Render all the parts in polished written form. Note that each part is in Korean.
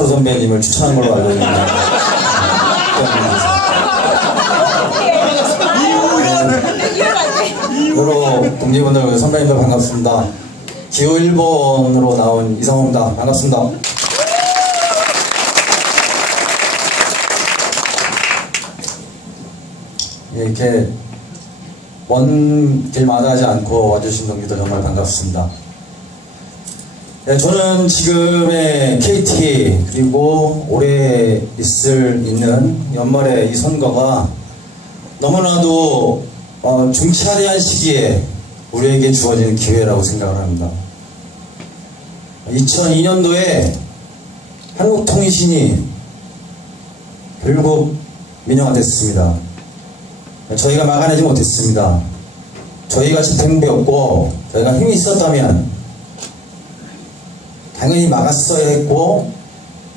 박철호 선배님을 추천한 걸로 알고 있는데. 여러 동지분들, 선배님들 반갑습니다. 기호 1번으로 나온 이상호입니다. 반갑습니다. 이렇게 먼 길 마다하지 않고 와주신 동지들 정말 반갑습니다. 네, 저는 지금의 KT 그리고 올해 있는 연말의 이 선거가 너무나도 중차대한 시기에 우리에게 주어진 기회라고 생각을 합니다. 2002년도에 한국통일신이 결국 민영화됐습니다. 저희가 막아내지 못했습니다. 저희가 집행부였고 저희가 힘이 있었다면 당연히 막았어야 했고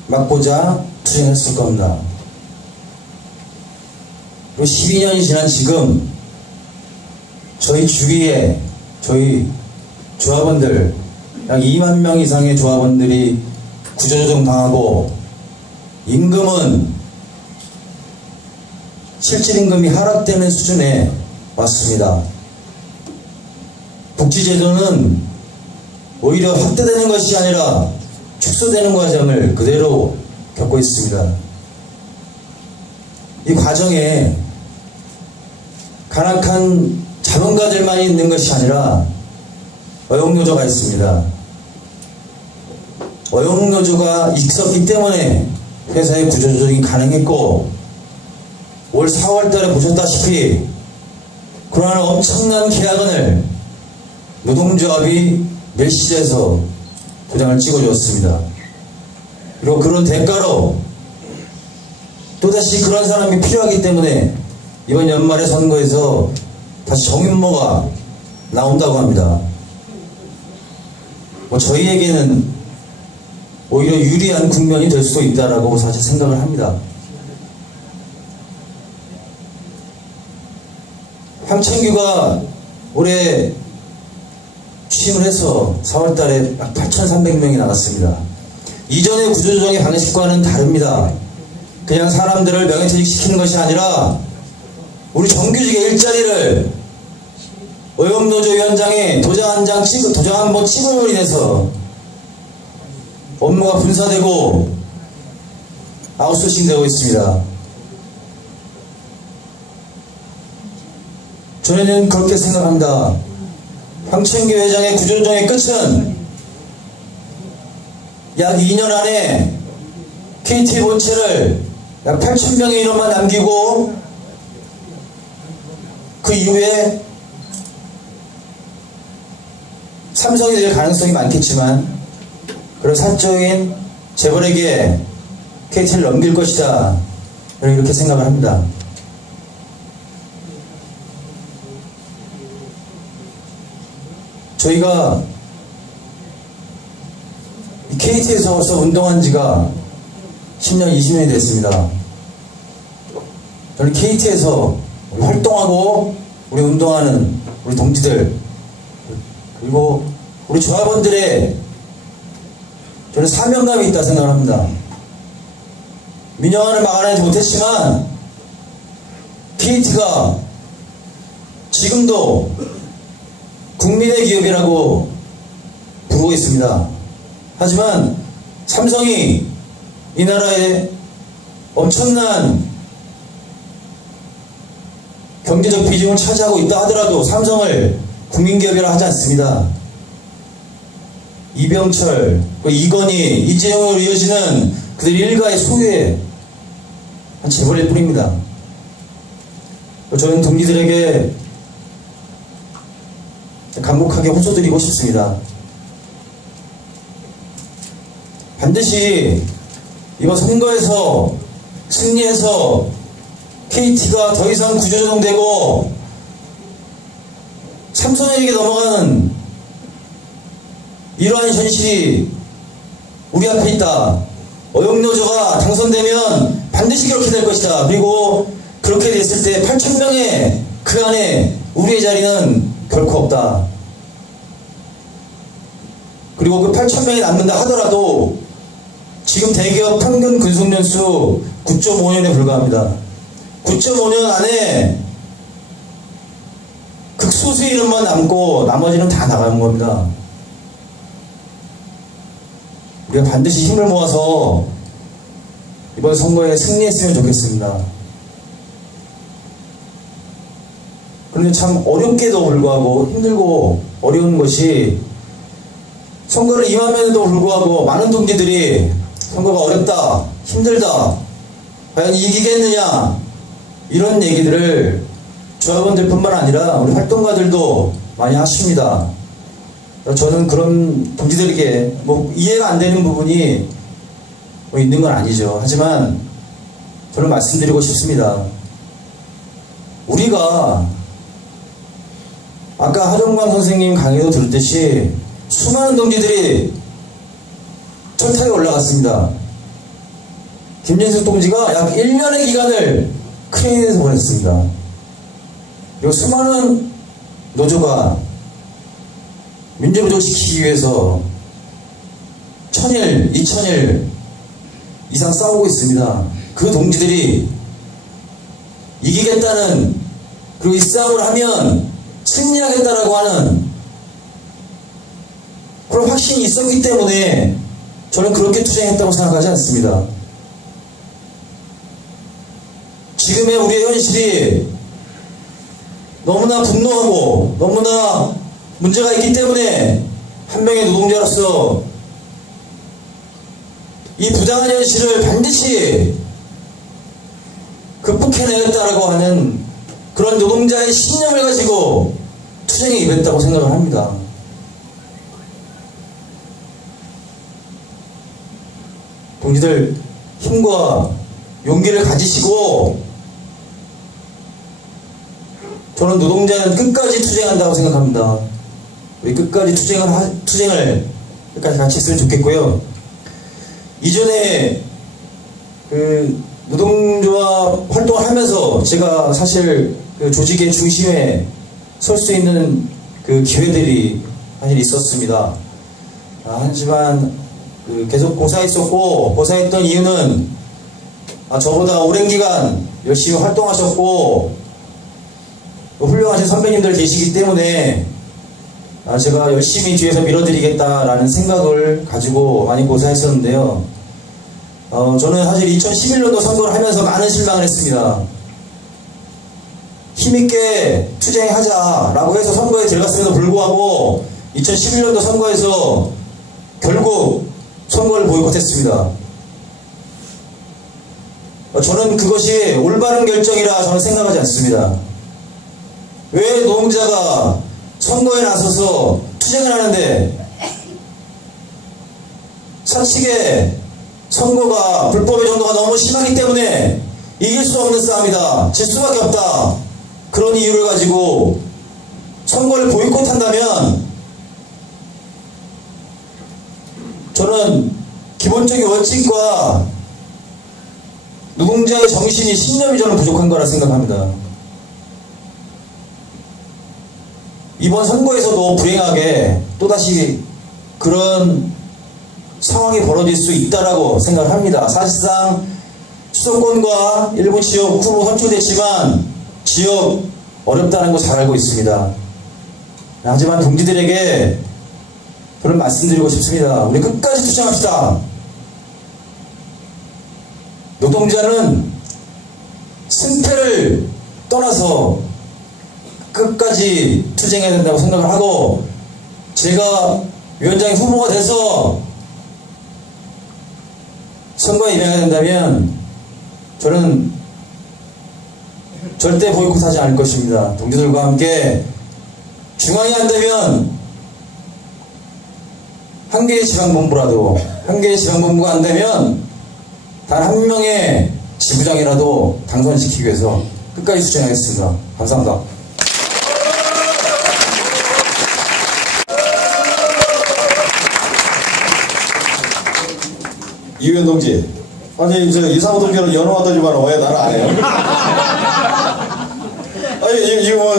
막고자 투쟁했을 겁니다. 그리고 12년이 지난 지금 저희 주위에 저희 조합원들 약 2만 명 이상의 조합원들이 구조조정 당하고 임금은 실질임금이 하락되는 수준에 왔습니다. 복지제도는 오히려 확대되는 것이 아니라 축소되는 과정을 그대로 겪고 있습니다. 이 과정에 간악한 자본가들만이 있는 것이 아니라 어용노조가 있습니다. 어용노조가 있었기 때문에 회사의 구조조정이 가능했고 올 4월달에 보셨다시피 그러한 엄청난 계약원을 노동조합이 멜시에서 도장을 찍어주었습니다. 그리고 그런 대가로 또다시 그런 사람이 필요하기 때문에 이번 연말의 선거에서 다시 정윤모가 나온다고 합니다. 저희에게는 오히려 유리한 국면이 될 수도 있다라고 사실 생각을 합니다. 황천규가 올해 취임을 해서 4월달에 약 8,300명이 나갔습니다. 이전의 구조조정의 방식과는 다릅니다. 그냥 사람들을 명예퇴직시키는 것이 아니라 우리 정규직의 일자리를 어용노조 위원장이 도장 한 번 찍음으로 인해서 업무가 분사되고 아웃소싱 되고 있습니다. 저는 그렇게 생각합니다. 황천규 회장의 구조조정의 끝은 약 2년 안에 KT 본체를 약 8,000명의 인원만 남기고 그 이후에 삼성이 될 가능성이 많겠지만 그런 사적인 재벌에게 KT를 넘길 것이다. 이렇게 생각을 합니다. 저희가 KT에서 운동한 지가 10년, 20년이 됐습니다. 저는 KT에서 활동하고 우리 운동하는 우리 동지들 그리고 우리 조합원들의 저는 사명감이 있다 생각을 합니다. 민영화를 막아내지 못했지만 KT가 지금도 국민의 기업이라고 부르고 있습니다. 하지만 삼성이 이 나라에 엄청난 경제적 비중을 차지하고 있다 하더라도 삼성을 국민기업이라 하지 않습니다. 이병철, 이건희, 이재용으로 이어지는 그들 일가의 소유의 한 재벌일 뿐입니다. 저는 동지들에게 간곡하게 호소드리고 싶습니다. 반드시 이번 선거에서 승리해서 KT가 더 이상 구조조정되고 삼성에게 넘어가는 이러한 현실이 우리 앞에 있다. 어용노조가 당선되면 반드시 그렇게 될 것이다. 그리고 그렇게 됐을 때 8,000명의 그 안에 우리의 자리는 결코 없다. 그리고 그 8,000명이 남는다 하더라도 지금 대기업 평균 근속연수 9.5년에 불과합니다. 9.5년 안에 극소수의 이름만 남고 나머지는 다 나가는 겁니다. 우리가 반드시 힘을 모아서 이번 선거에 승리했으면 좋겠습니다. 그런데 참 어렵게도 불구하고 힘들고 어려운 것이 선거를 임함에도 불구하고 많은 동지들이 선거가 어렵다, 힘들다, 과연 이기겠느냐 이런 얘기들을 조합원들뿐만 아니라 우리 활동가들도 많이 하십니다. 저는 그런 동지들에게 뭐 이해가 안 되는 부분이 뭐 있는 건 아니죠. 하지만 저는 말씀드리고 싶습니다. 우리가 아까 하정관 선생님 강의도 들었듯이 수많은 동지들이 철탑에 올라갔습니다. 김진숙 동지가 약 1년의 기간을 크레인에서 보냈습니다. 그리고 수많은 노조가 민주를 조직시키기 위해서 1000일, 2000일 이상 싸우고 있습니다. 그 동지들이 이기겠다는, 그리고 이 싸움을 하면 승리하겠다라고 하는 그런 확신이 있었기 때문에 저는 그렇게 투쟁했다고 생각하지 않습니다. 지금의 우리의 현실이 너무나 분노하고 너무나 문제가 있기 때문에 한 명의 노동자로서 이 부당한 현실을 반드시 극복해내겠다라고 하는 그런 노동자의 신념을 가지고 투쟁에 임했다고 생각을 합니다. 동지들 힘과 용기를 가지시고 저는 노동자는 끝까지 투쟁한다고 생각합니다. 우리 끝까지 투쟁을 끝까지 같이 했으면 좋겠고요. 이전에 그 노동조합 활동을 하면서 제가 사실 그 조직의 중심에 설 수 있는 그 기회들이 사실 있었습니다. 하지만 계속 고사했었고, 고사했던 이유는 저보다 오랜 기간 열심히 활동하셨고 훌륭하신 선배님들 계시기 때문에 제가 열심히 뒤에서 밀어드리겠다라는 생각을 가지고 많이 고사했었는데요. 저는 사실 2011년도 선거를 하면서 많은 실망을 했습니다. 힘있게 투쟁하자라고 해서 선거에 들어갔음에도 불구하고 2011년도 선거에서 결국 선거를 보이콧했습니다. 저는 그것이 올바른 결정이라 저는 생각하지 않습니다. 왜 노동자가 선거에 나서서 투쟁을 하는데 사측에 선거가 불법의 정도가 너무 심하기 때문에 이길 수 없는 싸움이다, 질 수밖에 없다, 그런 이유를 가지고 선거를 보이콧한다면 저는 기본적인 원칙과 노동자의 정신이, 신념이 저는 부족한 거라 생각합니다. 이번 선거에서도 불행하게 또다시 그런 상황이 벌어질 수 있다라고 생각을 합니다. 사실상 수도권과 일부 지역 후보 선출됐지만 지역 어렵다는 거 잘 알고 있습니다. 하지만 동지들에게 저는 말씀드리고 싶습니다. 우리 끝까지 투쟁합시다. 노동자는 승패를 떠나서 끝까지 투쟁해야 된다고 생각을 하고, 제가 위원장의 후보가 돼서 선거에 임해야 된다면 저는 절대 보이콧하지 않을 것입니다. 동지들과 함께 중앙이 안 되면 한 개의 지방본부라도, 한 개의 지방본부가 안 되면 단 한 명의 지부장이라도 당선시키기 위해서 끝까지 투쟁하겠습니다. 감사합니다. 이의원 동지, 아니 이상호 동지는 연호하더니만 왜 나는 안 해요? 아니 이거 뭐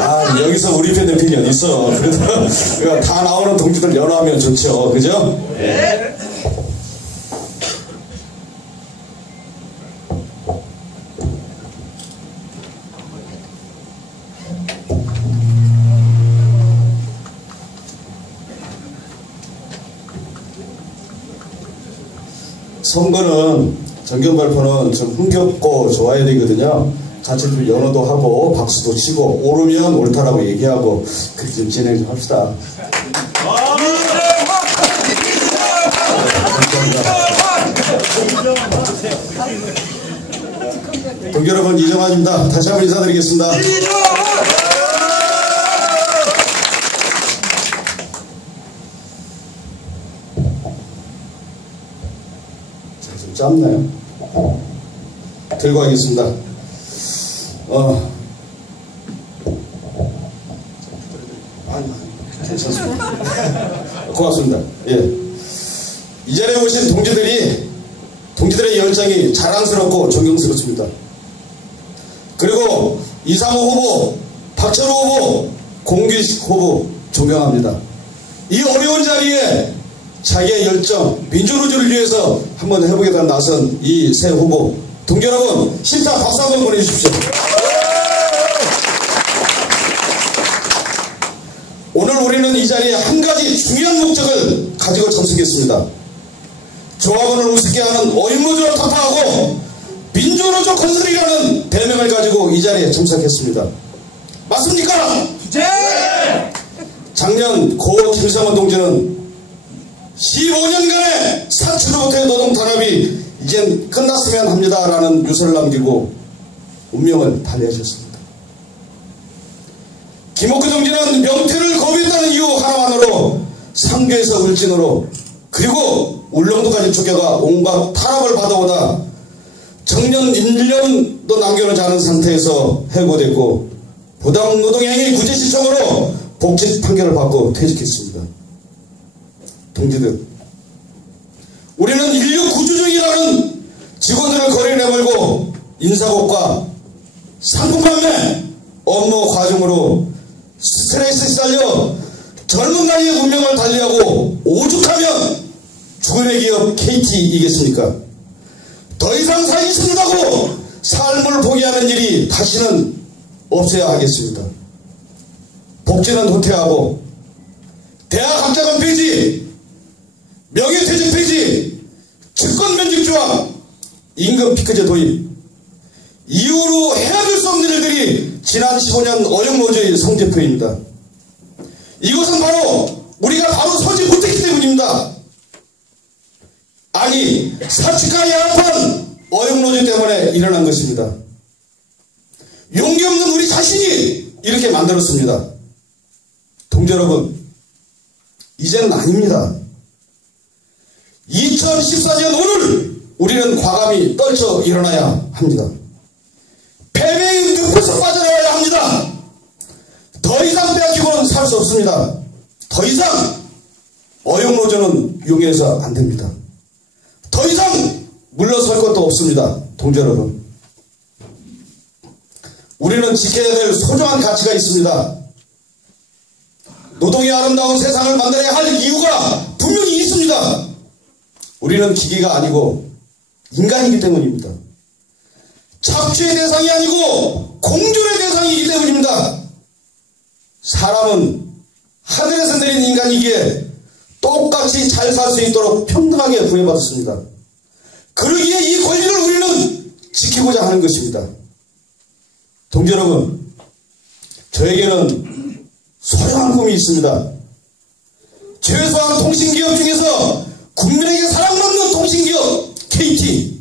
아, 여기서 우리 편 대표님 어디 있어? 그래서 그러니까 다 나오는 동지들 연호하면 좋죠. 그죠? 네. 선거는 정견 발표는 좀 흥겹고 좋아야 되거든요. 같이 좀 연호도 하고 박수도 치고 오르면 옳다라고 얘기하고 그렇게 좀 진행 좀 합시다. 동기 여러분, 이정환입니다. 다시 한번 인사드리겠습니다. 좀 짧나요? 들고 가겠습니다. 아니, 괜찮습니다. 고맙습니다. 예. 이 자리에 오신 동지들의 열정이 자랑스럽고 존경스럽습니다. 그리고 이상호 후보, 박철호 후보, 공규식 후보 존경합니다. 이 어려운 자리에 자기의 열정, 민주노조를 위해서 한번 해보겠다는 나선 이 새 후보, 동지 여러분, 심사 박수 한번 보내주십시오. 오늘 우리는 이 자리에 한 가지 중요한 목적을 가지고 참석했습니다. 조합원을 우습게 하는 어윤노조를 타파하고 민주노조 건설이라는 대명을 가지고 이 자리에 참석했습니다. 맞습니까? 네! 작년 고 김성원 동지는 15년간의 사치로부터의 노동 탄압이 이젠 끝났으면 합니다라는 유서를 남기고 운명을 달리하셨습니다. 김옥규 동지는 명퇴를 거부했다는 이유 하나만으로 상계에서 울진으로 그리고 울릉도까지 쫓겨가 온갖 탄압을 받아오다 정년 1년도 남겨놓지 않은 상태에서 해고됐고 부당 노동행위 구제 신청으로 복직 판결을 받고 퇴직했습니다. 동지들, 우리는 인력 구조적이라는 직원들을 거리에 내몰고 인사고과 상품 판매, 업무 과정으로 스트레스에 시달려 젊은 나이에 운명을 달리하고 오죽하면 죽음의 기업 KT이겠습니까? 더 이상 살기 싫다고 삶을 포기하는 일이 다시는 없어야 하겠습니다. 복지는 후퇴하고 대학 학자금 폐지, 명예퇴직 폐지, 직권면직 조항, 임금 피크제 도입, 이후로 헤아릴 수 없는 일들이 지난 15년 어영노조의 성제표입니다. 이것은 바로 우리가 바로 서지 못했기 때문입니다. 아니, 사치가 야합한 어영노조 때문에 일어난 것입니다. 용기 없는 우리 자신이 이렇게 만들었습니다. 동지 여러분, 이제는 아닙니다. 2014년 오늘 우리는 과감히 떨쳐 일어나야 합니다. 패배의 늪에서 빠져나와야 합니다. 더 이상 빼앗기고는 살 수 없습니다. 더 이상 어영노조는 용해서 안 됩니다. 더 이상 물러설 것도 없습니다. 동지 여러분, 우리는 지켜야 될 소중한 가치가 있습니다. 노동의 아름다운 세상을 만들어야 할 이유가 분명히 있습니다. 우리는 기계가 아니고 인간이기 때문입니다. 착취의 대상이 아니고 공존의 대상이기 때문입니다. 사람은 하늘에서 내린 인간이기에 똑같이 잘 살 수 있도록 평등하게 구애받았습니다. 그러기에 이 권리를 우리는 지키고자 하는 것입니다. 동지 여러분, 저에게는 소중한 꿈이 있습니다. 최소한 통신기업 중에서 국민에게 사랑받는 통신기업 KT,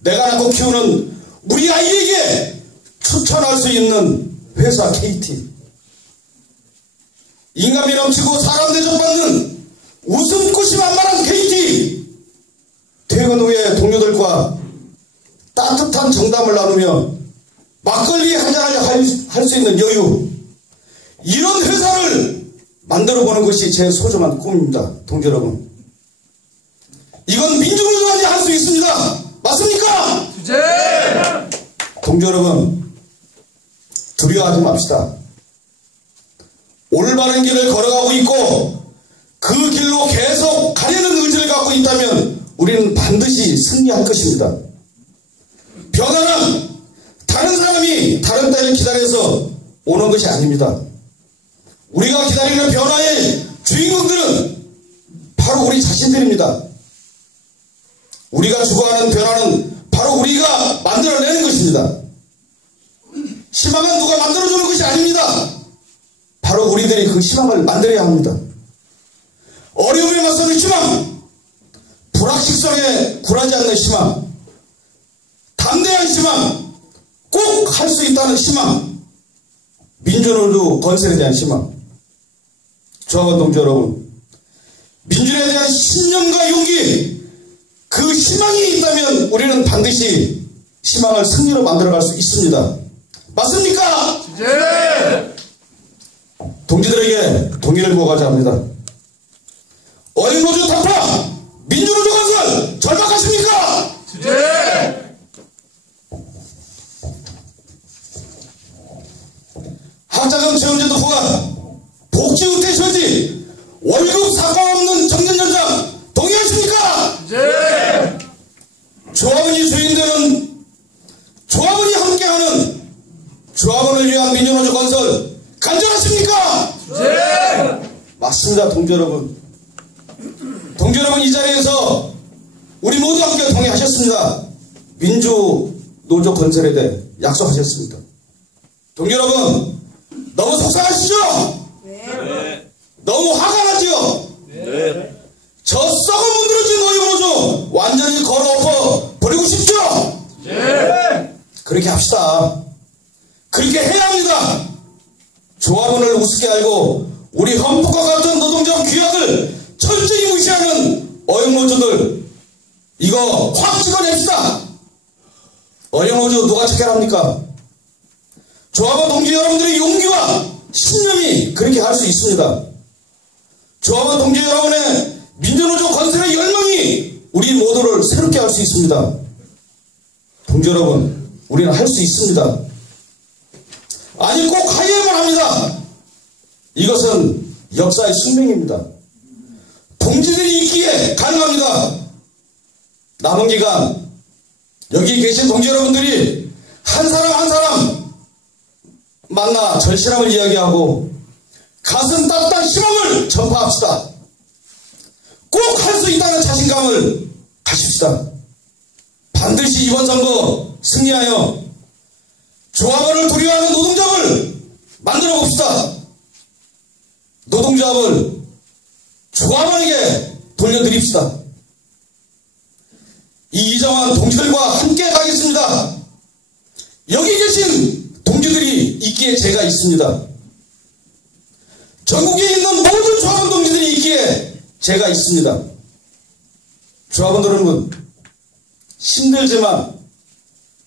내가 낳고 키우는 우리 아이에게 추천할 수 있는 회사 KT, 인간미 넘치고 사람 대접받는 웃음꽃이 만만한 KT, 퇴근 후에 동료들과 따뜻한 정담을 나누며 막걸리 한잔 할 수 있는 여유, 이런 회사를 만들어보는 것이 제 소중한 꿈입니다. 동지 여러분, 이건 민주노조만이 할 수 있습니다. 맞습니까? 네. 동지 여러분, 두려워하지 맙시다. 올바른 길을 걸어가고 있고 그 길로 계속 가려는 의지를 갖고 있다면 우리는 반드시 승리할 것입니다. 변화는 다른 사람이 다른 때를 기다려서 오는 것이 아닙니다. 우리가 기다리는 변화의 주인공들은 바로 우리 자신들입니다. 우리가 추구하는 변화는 바로 우리가 만들어내는 것입니다. 희망은 누가 만들어주는 것이 아닙니다. 바로 우리들이 그 희망을 만들어야 합니다. 어려움에 맞서는 희망, 불확실성에 굴하지 않는 희망, 담대한 희망, 꼭 할 수 있다는 희망, 민주노조 건설에 대한 희망. 조합원 동지 여러분, 민주에 대한 신념과 용기, 그 희망이 있다면 우리는 반드시 희망을 승리로 만들어갈 수 있습니다. 맞습니까? 네. 동지들에게 동의를 구하고자 합니다. 어린노조 타파, 민주노조 건설 절박하십니까? 네. 학자금 재원제도 후가, 복지우퇴시설지, 월급 사과 없는 청년연장 동의하십니까? 네. 조합원이 주인되는, 조합원이 함께하는 조합원을 위한 민주노조 건설 간절하십니까? 네. 맞습니다, 동지 여러분. 동지 여러분, 이 자리에서 우리 모두 함께 동의하셨습니다. 민주노조 건설에 대해 약속하셨습니다. 동지 여러분, 너무 속상하시죠? 네. 너무 화가 나죠? 네. 저 썩어 문드러진 노조노조 완전히 걸어엎어 버리고 싶죠? 네. 그렇게 합시다. 그렇게 해야 합니다. 조합원을 우습게 알고 우리 헌법과 같은 노동자의 규약을 철저히 무시하는 어영노조들, 이거 확 찍어냅시다. 어영노조 누가 책임합니까? 조합원 동지 여러분들의 용기와 신념이 그렇게 할 수 있습니다. 조합원 동지 여러분의 민주노조 건설의 열망이 우리 모두를 새롭게 할 수 있습니다. 동지 여러분, 우리는 할 수 있습니다. 아니, 꼭 하야만 합니다. 이것은 역사의 숙명입니다. 동지들이 있기에 가능합니다. 남은 기간 여기 계신 동지 여러분들이 한 사람 한 사람 만나 절실함을 이야기하고 가슴 따뜻한 희망을 전파합시다. 꼭 할 수 있다는 자신감을 가십시다. 반드시 이번 선거 승리하여 조합원을 두려워하는 노동조합을 만들어 봅시다. 노동조합을 조합원에게 돌려드립시다. 이정환 동지들과 함께 가겠습니다. 여기 계신 동지들이 있기에 제가 있습니다. 전국에 있는 모든 조합원 동지들이 있기에 제가 있습니다. 조합원 여러분, 힘들지만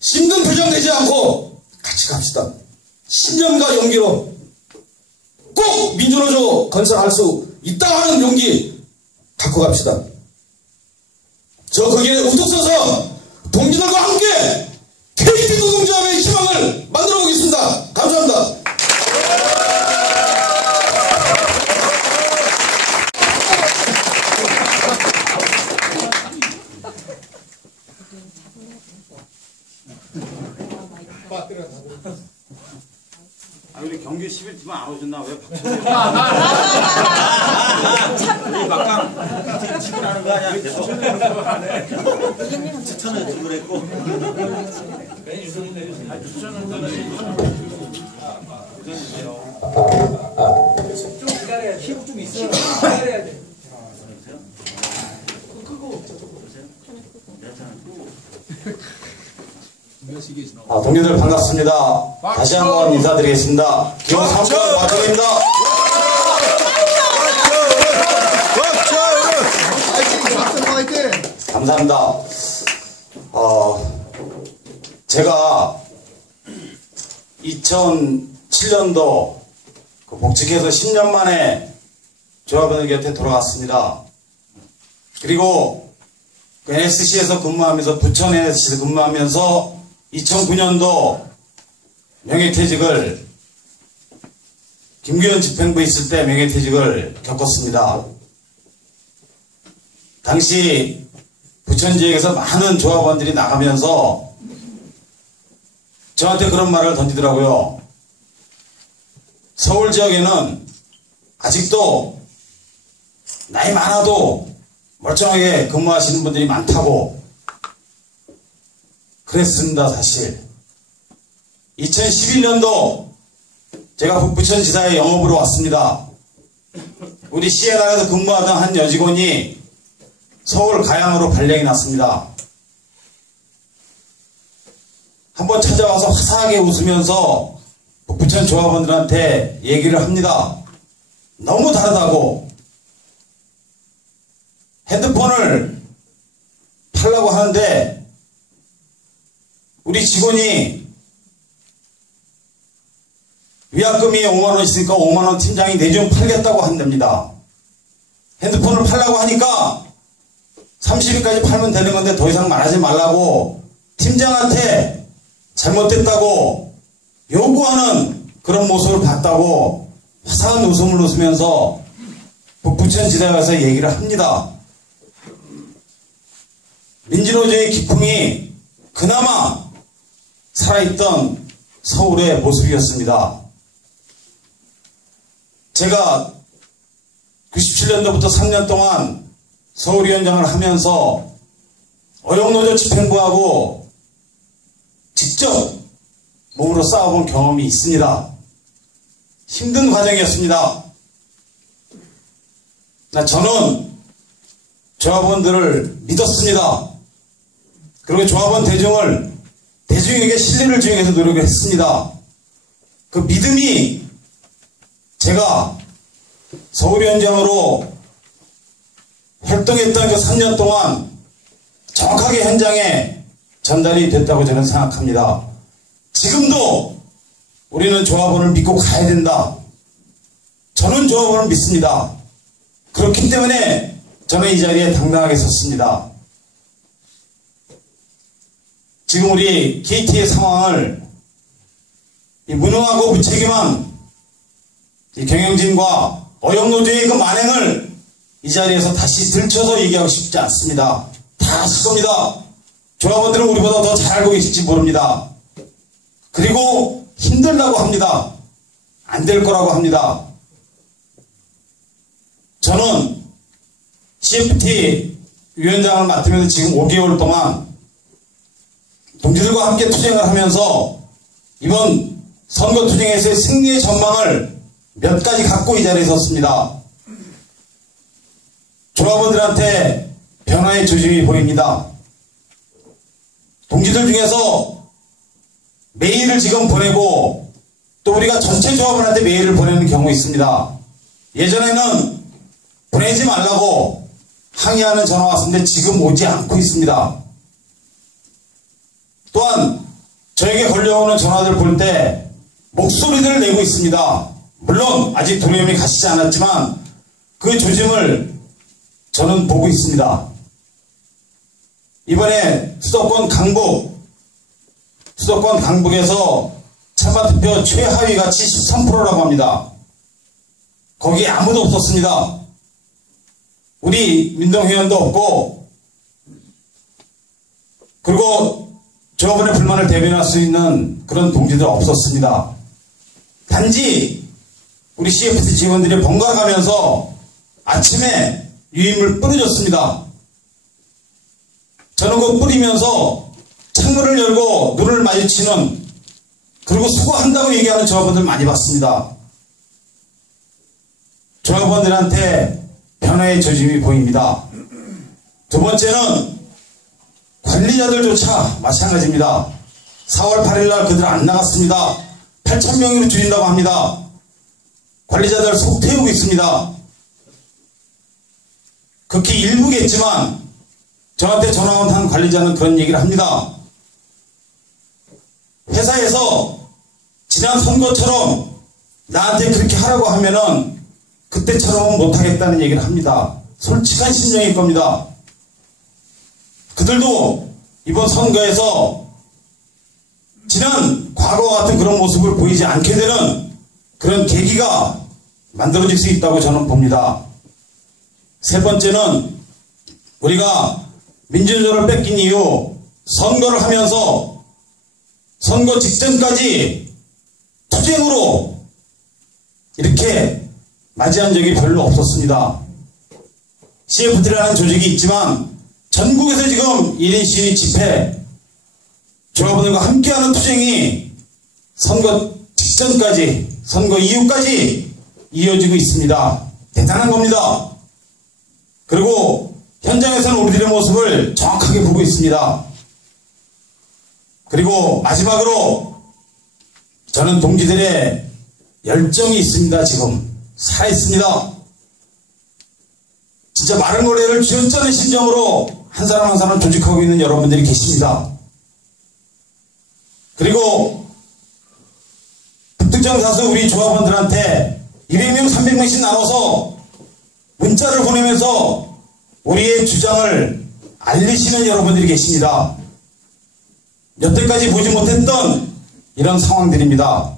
힘든 표정 내지 않고 같이 갑시다. 신념과 용기로 꼭 민주노조 건설할 수 있다 하는 용기 갖고 갑시다. 저 거기에 우뚝 서서 동지들과 함께 KT 노동조합의 희망을 만들어 보겠습니다. 감사합니다. 아, 우리 경기 11팀은 안 오셨나? 왜 박찬호? 막강 치고 나는 거 아니야? 계속. 추천을 주고 그랬고. 좀 기다려야 돼. 힘 좀 있어. 기다려야 돼. 크고. 동지들 반갑습니다. 다시 한번 인사드리겠습니다. 기호상권 박정입니다. 감사합니다. 제가 2007년도 그 복직해서 10년 만에 조합원 곁에 돌아왔습니다. 그리고 그 NSC에서 근무하면서, 부천 NSC에서 근무하면서 2009년도 명예퇴직을 김규현 집행부에 있을 때 명예퇴직을 겪었습니다. 당시 부천 지역에서 많은 조합원들이 나가면서 저한테 그런 말을 던지더라고요. 서울 지역에는 아직도 나이 많아도 멀쩡하게 근무하시는 분들이 많다고. 그랬습니다. 사실 2011년도 제가 부천지사에 영업으로 왔습니다. 우리 시에나에서 근무하던 한 여직원이 서울 가양으로 발령이 났습니다. 한번 찾아와서 화사하게 웃으면서 부천 조합원들한테 얘기를 합니다. 너무 다르다고. 핸드폰을 팔라고 하는데 우리 직원이 위약금이 5만원 있으니까 5만원 팀장이 내주면 팔겠다고 한답니다. 핸드폰을 팔라고 하니까 30일까지 팔면 되는 건데 더 이상 말하지 말라고 팀장한테 잘못됐다고 요구하는 그런 모습을 봤다고 화사한 웃음을 웃으면서 부천지대에 가서 얘기를 합니다. 민주노조의 기풍이 그나마 살아있던 서울의 모습이었습니다. 제가 97년도부터 3년 동안 서울위원장을 하면서 어영노조 집행부하고 직접 몸으로 싸워본 경험이 있습니다. 힘든 과정이었습니다. 저는 조합원들을 믿었습니다. 그리고 조합원 대중에게 신뢰를 주기 위해서 노력을 했습니다. 그 믿음이 제가 서울위원장으로 활동했던 그 3년 동안 정확하게 현장에 전달이 됐다고 저는 생각합니다. 지금도 우리는 조합원을 믿고 가야 된다. 저는 조합원을 믿습니다. 그렇기 때문에 저는 이 자리에 당당하게 섰습니다. 지금 우리 KT의 상황을 이 무능하고 무책임한 이 경영진과 어영노조의 그 만행을 이 자리에서 다시 들춰서 얘기하고 싶지 않습니다. 다 아실 겁니다. 조합원들은 우리보다 더 잘 알고 계실지 모릅니다. 그리고 힘들다고 합니다. 안 될 거라고 합니다. 저는 CFT 위원장을 맡으면서 지금 5개월 동안 동지들과 함께 투쟁을 하면서 이번 선거 투쟁에서의 승리의 전망을 몇 가지 갖고 이 자리에 섰습니다. 조합원들한테 변화의 조짐이 보입니다. 동지들 중에서 메일을 지금 보내고 또 우리가 전체 조합원한테 메일을 보내는 경우 있습니다. 예전에는 보내지 말라고 항의하는 전화 왔었는데 지금 오지 않고 있습니다. 또한 저에게 걸려오는 전화들 볼 때 목소리들을 내고 있습니다. 물론 아직 두려움이 가시지 않았지만 그 조짐을 저는 보고 있습니다. 이번에 수도권 강북에서 찬반투표 최하위가 73%라고 합니다. 거기에 아무도 없었습니다. 우리 민동회원도 없고 그리고 조합원의 불만을 대변할 수 있는 그런 동지들 없었습니다. 단지 우리 CFT 직원들이 번갈아가면서 아침에 유인물 뿌려줬습니다. 저는 그거 뿌리면서 창문을 열고 눈을 마주치는 그리고 수고한다고 얘기하는 조합원들 많이 봤습니다. 조합원들한테 변화의 조짐이 보입니다. 두 번째는 관리자들조차 마찬가지입니다. 4월 8일날 그들 안 나갔습니다. 8,000명으로 줄인다고 합니다. 관리자들 속 태우고 있습니다. 극히 일부겠지만 저한테 전화 온 한 관리자는 그런 얘기를 합니다. 회사에서 지난 선거처럼 나한테 그렇게 하라고 하면은 그때처럼은 못하겠다는 얘기를 합니다. 솔직한 심정일 겁니다. 그들도 이번 선거에서 지난 과거와 같은 그런 모습을 보이지 않게 되는 그런 계기가 만들어질 수 있다고 저는 봅니다. 세 번째는 우리가 민주주의를 뺏긴 이후 선거를 하면서 선거 직전까지 투쟁으로 이렇게 맞이한 적이 별로 없었습니다. CFT라는 조직이 있지만 전국에서 지금 1인 시위 집회 조합원들과 함께하는 투쟁이 선거 직전까지 선거 이후까지 이어지고 있습니다. 대단한 겁니다. 그리고 현장에서는 우리들의 모습을 정확하게 보고 있습니다. 그리고 마지막으로 저는 동지들의 열정이 있습니다. 지금 살아있습니다. 진짜 마른 고래를 쥐어짜는 심정으로 한 사람 한 사람 조직하고 있는 여러분들이 계십니다. 그리고 특정 다수 우리 조합원들한테 200명, 300명씩 나눠서 문자를 보내면서 우리의 주장을 알리시는 여러분들이 계십니다. 여태까지 보지 못했던 이런 상황들입니다.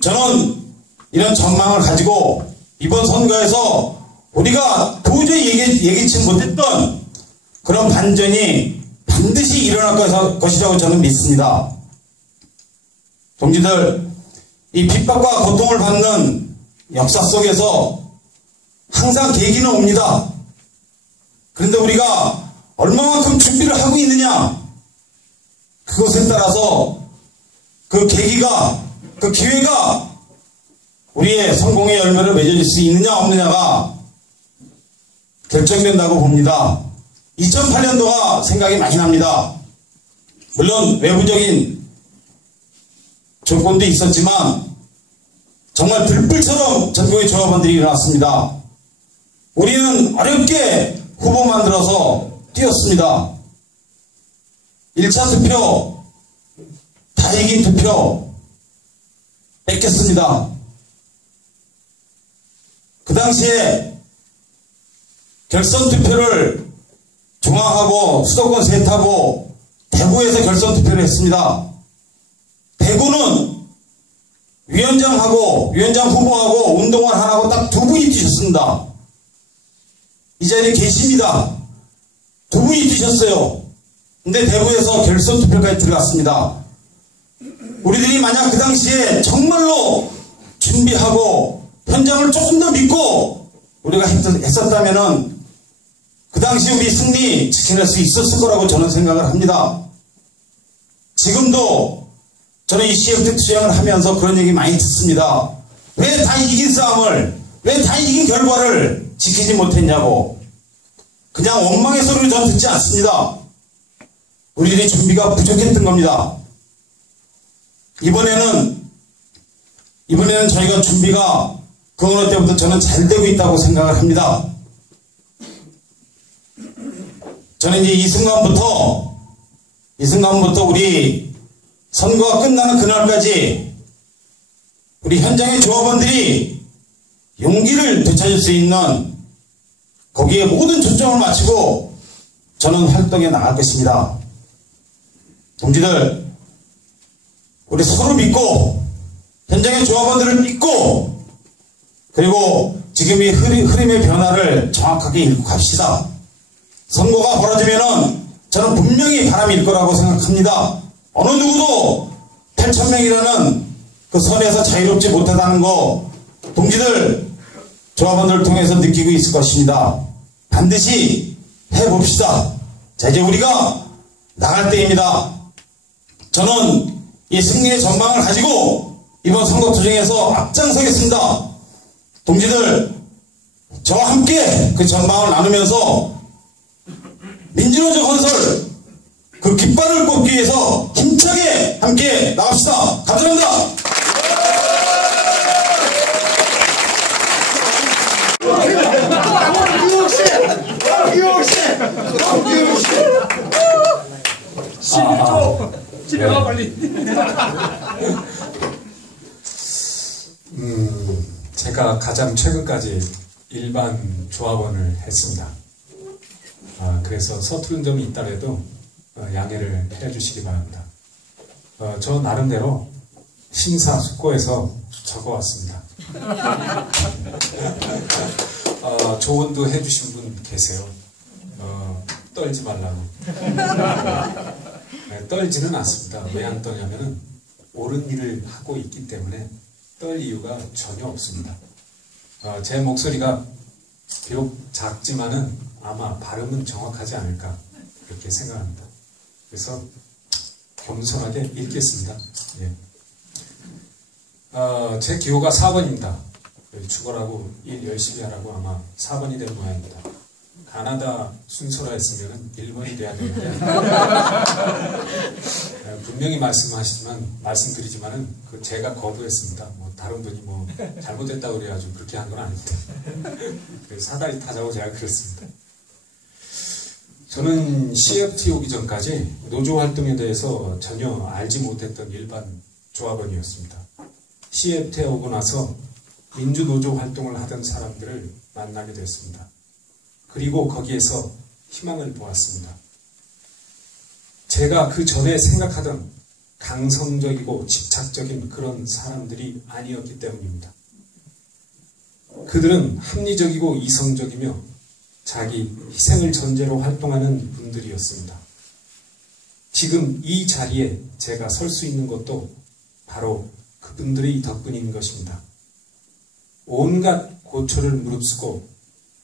저는 이런 전망을 가지고 이번 선거에서 우리가 도저히 예기치 못했던 그런 반전이 반드시 일어날 것이라고 저는 믿습니다. 동지들, 이 핍박과 고통을 받는 역사 속에서 항상 계기는 옵니다. 그런데 우리가 얼마만큼 준비를 하고 있느냐, 그것에 따라서 그 계기가, 그 기회가 우리의 성공의 열매를 맺어질 수 있느냐 없느냐가 결정된다고 봅니다. 2008년도가 생각이 많이 납니다. 물론 외부적인 조건도 있었지만 정말 들불처럼 전국의 조합원들이 일어났습니다. 우리는 어렵게 후보 만들어서 뛰었습니다. 1차 투표 다 이긴 투표 뺏겼습니다. 그 당시에 결선 투표를 중앙하고 수도권 셋하고 대구에서 결선 투표를 했습니다. 대구는 위원장하고 위원장 후보하고 운동원 하나하고 딱 두 분이 뛰셨습니다. 이 자리에 계십니다. 두 분이 뛰셨어요. 근데 대구에서 결선 투표까지 들어갔습니다. 우리들이 만약 그 당시에 정말로 준비하고 현장을 조금 더 믿고 우리가 했었다면은 그 당시 우리 승리 지켜낼 수 있었을 거라고 저는 생각을 합니다. 지금도 저는 이 CFT 투쟁을 하면서 그런 얘기 많이 듣습니다. 왜 다 이긴 싸움을, 왜 다 이긴 결과를 지키지 못했냐고. 그냥 원망의 소리를 저는 듣지 않습니다. 우리들이 준비가 부족했던 겁니다. 이번에는 저희가 준비가 그 어느 때부터 저는 잘 되고 있다고 생각을 합니다. 저는 이제 이 순간부터 우리 선거가 끝나는 그날까지 우리 현장의 조합원들이 용기를 되찾을 수 있는 거기에 모든 초점을 맞추고 저는 활동에 나갈 것입니다. 동지들, 우리 서로 믿고 현장의 조합원들을 믿고 그리고 지금 이 흐름의 변화를 정확하게 읽고 갑시다. 선거가 벌어지면은 저는 분명히 바람이 일 거라고 생각합니다. 어느 누구도 8,000명이라는 그 선에서 자유롭지 못하다는 거 동지들, 조합원들을 통해서 느끼고 있을 것입니다. 반드시 해봅시다. 자, 이제 우리가 나갈 때입니다. 저는 이 승리의 전망을 가지고 이번 선거 투쟁에서 앞장서겠습니다. 동지들, 저와 함께 그 전망을 나누면서 민주노조 건설 그 깃발을 꽂기 위해서 힘차게 함께 나갑시다. 감사합니다. 집에 가 빨리. 제가 가장 최근까지 일반 조합원을 했습니다. 그래서 서투른 점이 있더라도 양해를 해주시기 바랍니다. 저 나름대로 심사숙고해서 적어왔습니다. 조언도 해주신 분 계세요. 떨지 말라고. 네, 떨지는 않습니다. 왜 안 떠냐면은 옳은 일을 하고 있기 때문에 떨 이유가 전혀 없습니다. 제 목소리가 비록 작지만은 아마 발음은 정확하지 않을까 그렇게 생각합니다. 그래서 겸손하게 읽겠습니다. 예. 제 기호가 4번입니다. 죽어라고 일 열심히 하라고 아마 4번이 될 모양입니다. 가나다 순서로 했으면 1번이 돼야 되는데 분명히 말씀드리지만은 그 제가 거부했습니다. 뭐 다른 분이 뭐 잘못했다고 그래가지고 그렇게 한 건 아닙니다. 그래서 사다리 타자고 제가 그랬습니다. 저는 CFT 오기 전까지 노조 활동에 대해서 전혀 알지 못했던 일반 조합원이었습니다. CFT에 오고 나서 민주노조 활동을 하던 사람들을 만나게 됐습니다. 그리고 거기에서 희망을 보았습니다. 제가 그 전에 생각하던 강성적이고 집착적인 그런 사람들이 아니었기 때문입니다. 그들은 합리적이고 이성적이며 자기 희생을 전제로 활동하는 분들이었습니다. 지금 이 자리에 제가 설 수 있는 것도 바로 그분들의 덕분인 것입니다. 온갖 고초를 무릅쓰고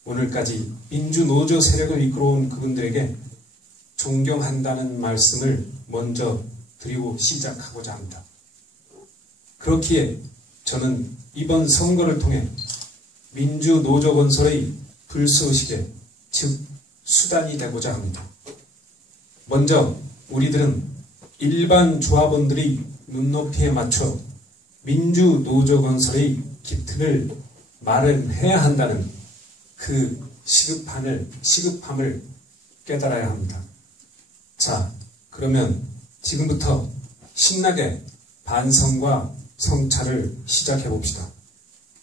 오늘까지 민주노조 세력을 이끌어온 그분들에게 존경한다는 말씀을 먼저 드리고 시작하고자 합니다. 그렇기에 저는 이번 선거를 통해 민주노조 건설의 불쏘시개, 즉 수단이 되고자 합니다. 먼저 우리들은 일반 조합원들의 눈높이에 맞춰 민주노조 건설의 기틀을 마련해야 한다는 그 시급함을 깨달아야 합니다. 자, 그러면 지금부터 신나게 반성과 성찰을 시작해 봅시다.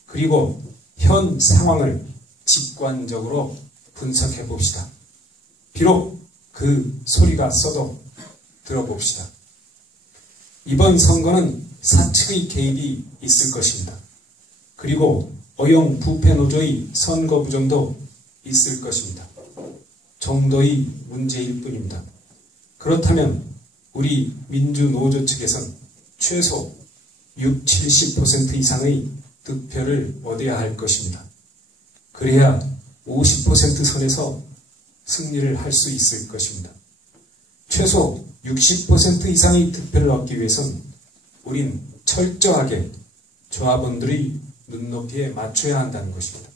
그리고 현 상황을 직관적으로 분석해 봅시다. 비록 그 소리가 써도 들어봅시다. 이번 선거는 사측의 개입이 있을 것입니다. 그리고 어용 부패노조의 선거 부정도 있을 것입니다. 정도의 문제일 뿐입니다. 그렇다면 우리 민주노조 측에선 최소 60-70% 이상의 득표를 얻어야 할 것입니다. 그래야 50% 선에서 승리를 할 수 있을 것입니다. 최소 60% 이상의 득표를 얻기 위해선 우린 철저하게 조합원들의 눈높이에 맞춰야 한다는 것입니다.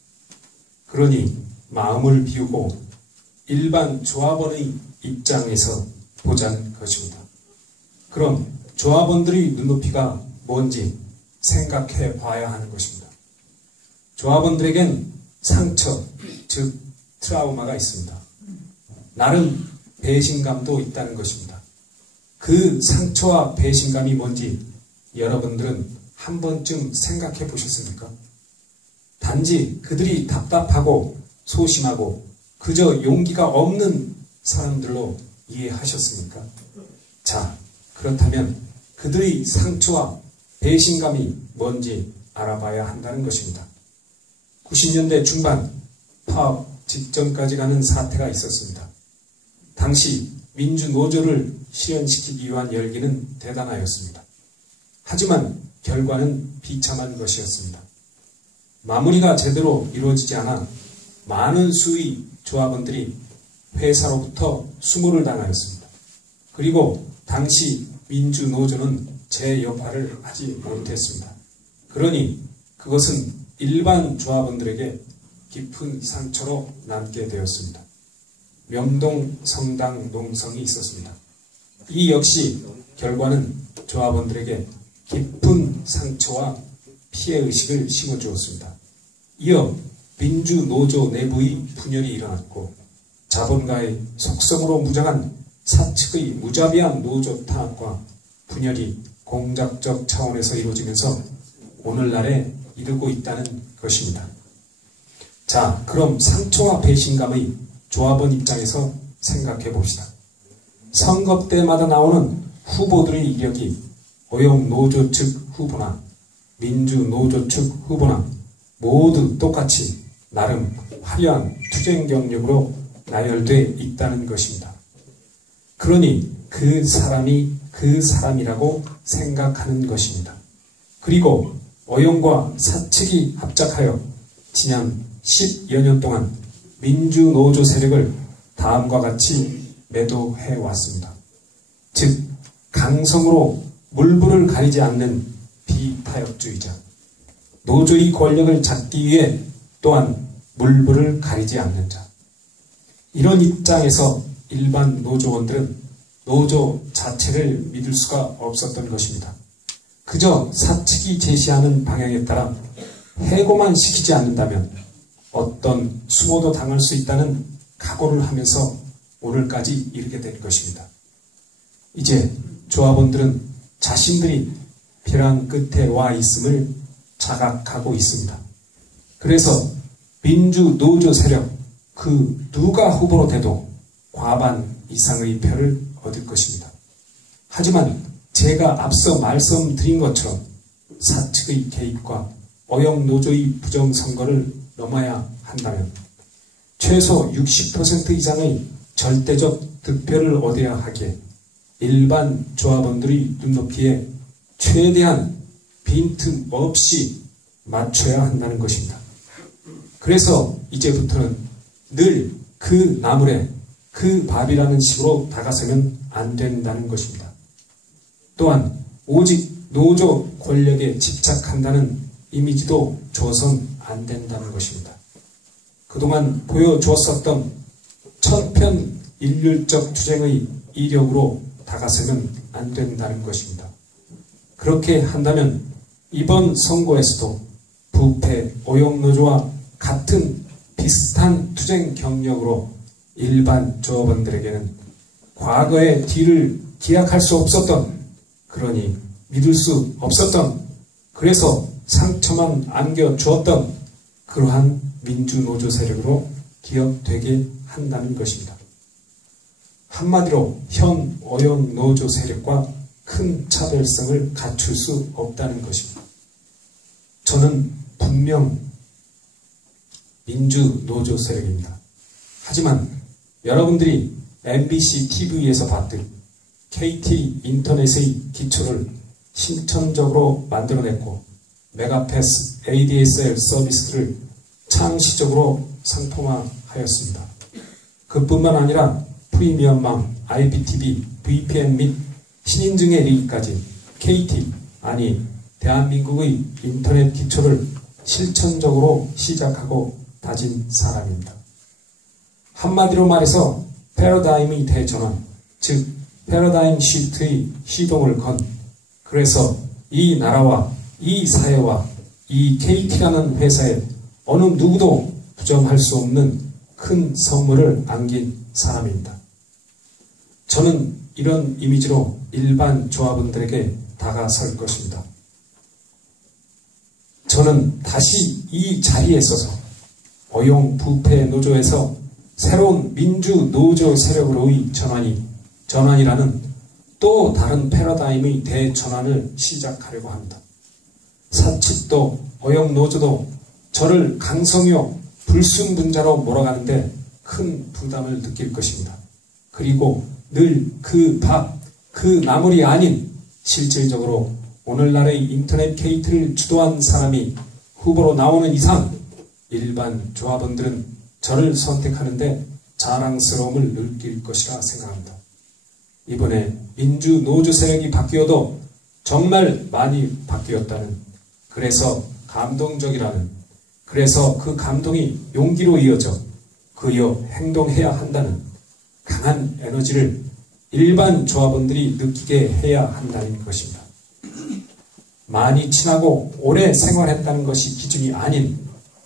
그러니 마음을 비우고 일반 조합원의 입장에서 보자는 것입니다. 그럼 조합원들의 눈높이가 뭔지 생각해 봐야 하는 것입니다. 조합원들에겐 상처, 즉 트라우마가 있습니다. 나름 배신감도 있다는 것입니다. 그 상처와 배신감이 뭔지 여러분들은 한 번쯤 생각해 보셨습니까? 단지 그들이 답답하고 소심하고 그저 용기가 없는 사람들로 이해하셨습니까? 자, 그렇다면 그들의 상처와 배신감이 뭔지 알아봐야 한다는 것입니다. 90년대 중반 파업 직전까지 가는 사태가 있었습니다. 당시 민주노조를 실현시키기 위한 열기는 대단하였습니다. 하지만 결과는 비참한 것이었습니다. 마무리가 제대로 이루어지지 않아 많은 수의 조합원들이 회사로부터 수모를 당하였습니다. 그리고 당시 민주노조는 제 역할을 하지 못했습니다. 그러니 그것은 일반 조합원들에게 깊은 상처로 남게 되었습니다. 명동 성당 농성이 있었습니다. 이 역시 결과는 조합원들에게 깊은 상처와 피해의식을 심어주었습니다. 이어 민주노조 내부의 분열이 일어났고 자본가의 속성으로 무장한 사측의 무자비한 노조 탄압과 분열이 공작적 차원에서 이루어지면서 오늘날에 이르고 있다는 것입니다. 자, 그럼 상처와 배신감의 조합원 입장에서 생각해 봅시다. 선거 때마다 나오는 후보들의 이력이 어용 노조 측 후보나 민주노조 측 후보나 모두 똑같이 나름 화려한 투쟁 경력으로 나열돼 있다는 것입니다. 그러니 그 사람이 그 사람이라고 생각하는 것입니다. 그리고 어용과 사측이 합작하여 지난 10여 년 동안 민주노조 세력을 다음과 같이 매도해 왔습니다. 즉 강성으로 물불을 가리지 않는 비타협주의자, 노조의 권력을 잡기 위해 또한 물불을 가리지 않는 자. 이런 입장에서 일반 노조원들은 노조 자체를 믿을 수가 없었던 것입니다. 그저 사측이 제시하는 방향에 따라 해고만 시키지 않는다면 어떤 수모도 당할 수 있다는 각오를 하면서 오늘까지 이르게 된 것입니다. 이제 조합원들은 자신들이 벼랑 끝에 와 있음을 자각하고 있습니다. 그래서 민주노조 세력 그 누가 후보로 돼도 과반 이상의 표를 얻을 것입니다. 하지만 제가 앞서 말씀드린 것처럼 사측의 개입과 어영노조의 부정선거를 넘어야 한다면 최소 60% 이상의 절대적 득표를 얻어야 하기에 일반 조합원들의 눈높이에 최대한 빈틈없이 맞춰야 한다는 것입니다. 그래서 이제부터는 늘 그 나물에 그 밥이라는 식으로 다가서면 안 된다는 것입니다. 또한 오직 노조 권력에 집착한다는 이미지도 줘선 안 된다는 것입니다. 그동안 보여주었었던 천편일률적 투쟁의 이력으로 다가서면 안 된다는 것입니다. 그렇게 한다면 이번 선거에서도 부패 어용노조와 같은 비슷한 투쟁 경력으로 일반 조합원들에게는 과거의 뒤를 기약할 수 없었던, 그러니 믿을 수 없었던, 그래서 상처만 안겨주었던 그러한 민주노조 세력으로 기억되게 한다는 것입니다. 한마디로 현 어영노조 세력과 큰 차별성을 갖출 수 없다는 것입니다. 저는 분명 민주노조 세력입니다. 하지만 여러분들이 MBC TV에서 봤듯 KT 인터넷의 기초를 신천적으로 만들어냈고 메가패스 ADSL 서비스를 창시적으로 상품화하였습니다. 그뿐만 아니라 프리미엄망, IPTV, VPN 및 신인증에 이르기까지 KT, 아니 대한민국의 인터넷 기초를 실천적으로 시작하고 다진 사람입니다. 한마디로 말해서 패러다임의 대전환, 즉 패러다임 시프트의 시동을 건, 그래서 이 나라와 이 사회와 이 KT라는 회사에 어느 누구도 부정할 수 없는 큰 선물을 안긴 사람입니다. 저는 이런 이미지로 일반 조합원들에게 다가설 것입니다. 저는 다시 이 자리에 서서 어용 부패 노조에서 새로운 민주노조 세력으로의 전환이라는 또 다른 패러다임의 대전환을 시작하려고 합니다. 사측도 어영노조도 저를 강성요 불순분자로 몰아가는데 큰 부담을 느낄 것입니다. 그리고 늘 그 밥, 그 나물이 아닌 실질적으로 오늘날의 인터넷 KT를 주도한 사람이 후보로 나오는 이상 일반 조합원들은 저를 선택하는데 자랑스러움을 느낄 것이라 생각합니다. 이번에 민주노조 세력이 바뀌어도 정말 많이 바뀌었다는, 그래서 감동적이라는, 그래서 그 감동이 용기로 이어져 그여 행동해야 한다는 강한 에너지를 일반 조합원들이 느끼게 해야 한다는 것입니다. 많이 친하고 오래 생활했다는 것이 기준이 아닌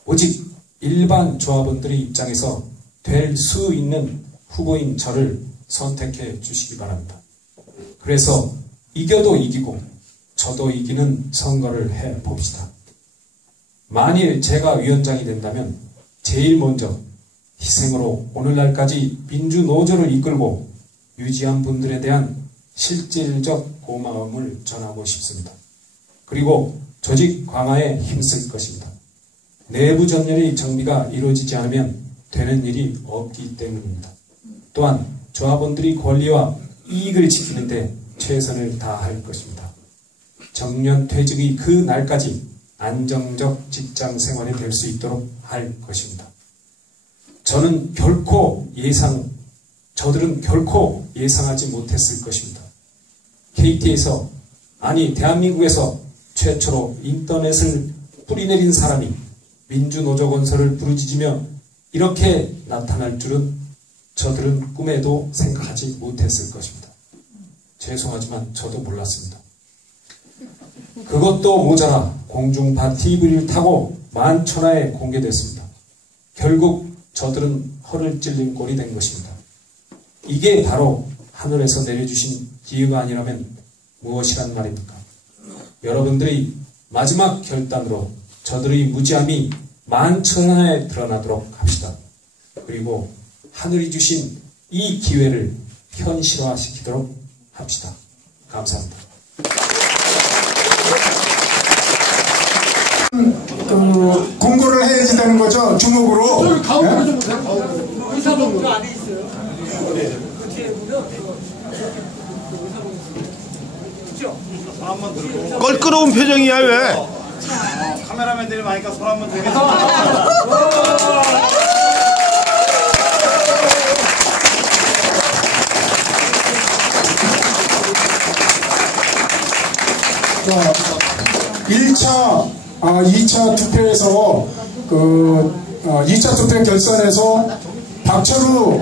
오직 일반 조합원들의 입장에서 될 수 있는 후보인 저를 선택해 주시기 바랍니다. 그래서 이겨도 이기고 저도 이기는 선거를 해 봅시다. 만일 제가 위원장이 된다면 제일 먼저 희생으로 오늘날까지 민주노조를 이끌고 유지한 분들에 대한 실질적 고마움을 전하고 싶습니다. 그리고 조직 강화에 힘쓸 것입니다. 내부 전열의 정비가 이루어지지 않으면 되는 일이 없기 때문입니다. 또한 조합원들이 권리와 이익을 지키는데 최선을 다할 것입니다. 정년 퇴직의 그 날까지 안정적 직장 생활이 될 수 있도록 할 것입니다. 저들은 결코 예상하지 못했을 것입니다. KT에서, 아니 대한민국에서 최초로 인터넷을 뿌리내린 사람이 민주노조 건설을 부르짖으며 이렇게 나타날 줄은 저들은 꿈에도 생각하지 못했을 것입니다. 죄송하지만 저도 몰랐습니다. 그것도 모자라 공중파 TV를 타고 만천하에 공개됐습니다. 결국 저들은 허를 찔린 꼴이 된 것입니다. 이게 바로 하늘에서 내려주신 기회가 아니라면 무엇이란 말입니까? 여러분들의 마지막 결단으로 저들의 무지함이 만천하에 드러나도록 합시다. 그리고 하늘이 주신 이 기회를 현실화시키도록 합시다. 감사합니다. 공고를 해야 된다는 거죠. 주목으로. 의사봉 저 안에 있어요. 그 뒤에 보면 의사봉. 껄끄러운 표정이야 왜? 카메라맨들이 많으니까 손 한번 들겠습니다. 자, 1차, 2차 투표에서 2차 투표 결선에서 박철우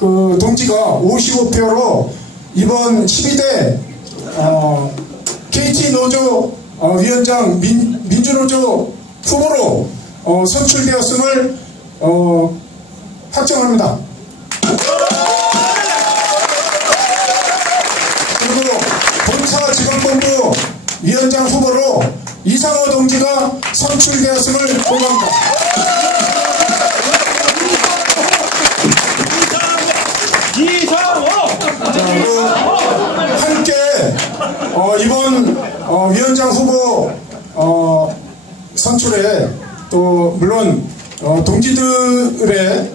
동지가 55표로 이번 12대 KT 노조 위원장 민주노조 후보로 선출되었음을 확정합니다. 그리고 본차 지방본부 위원장 후보로 이상호 동지가 선출되었음을 보고합니다. 함께 이번 위원장 후보 선출에 또 물론 동지들의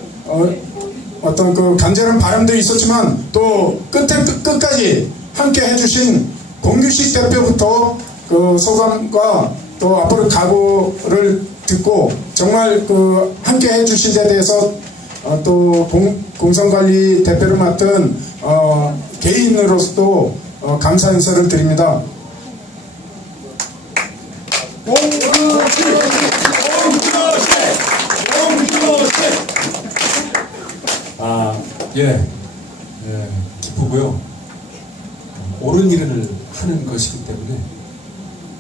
어떤 그 간절한 바람도 있었지만 또 끝까지 함께 해주신 공규식 대표부터 그 소감과 또 앞으로 각오를 듣고 정말 그 함께 해주신 데 대해서 또 공성관리 대표를 맡은 개인으로서도 감사 인사를 드립니다. 기쁘고요. 옳은 일을 하는 것이기 때문에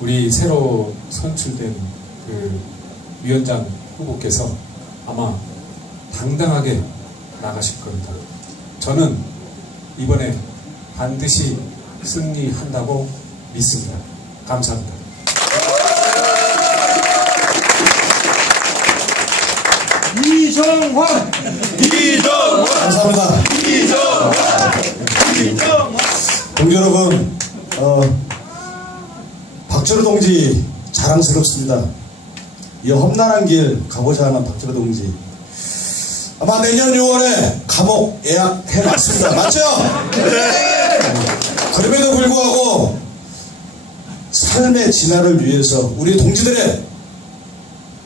우리 새로 선출된 그 위원장 후보께서 아마 당당하게 나가실 겁니다. 저는 이번에 반드시 승리한다고 믿습니다. 감사합니다. 이정환! 감사합니다. 동지 여러분, 박철우 동지 자랑스럽습니다. 이 험난한 길 가보자 하는 박철우 동지. 아마 내년 6월에 감옥 예약해놨습니다. 맞죠? 네. 그럼에도 불구하고 삶의 진화를 위해서, 우리 동지들의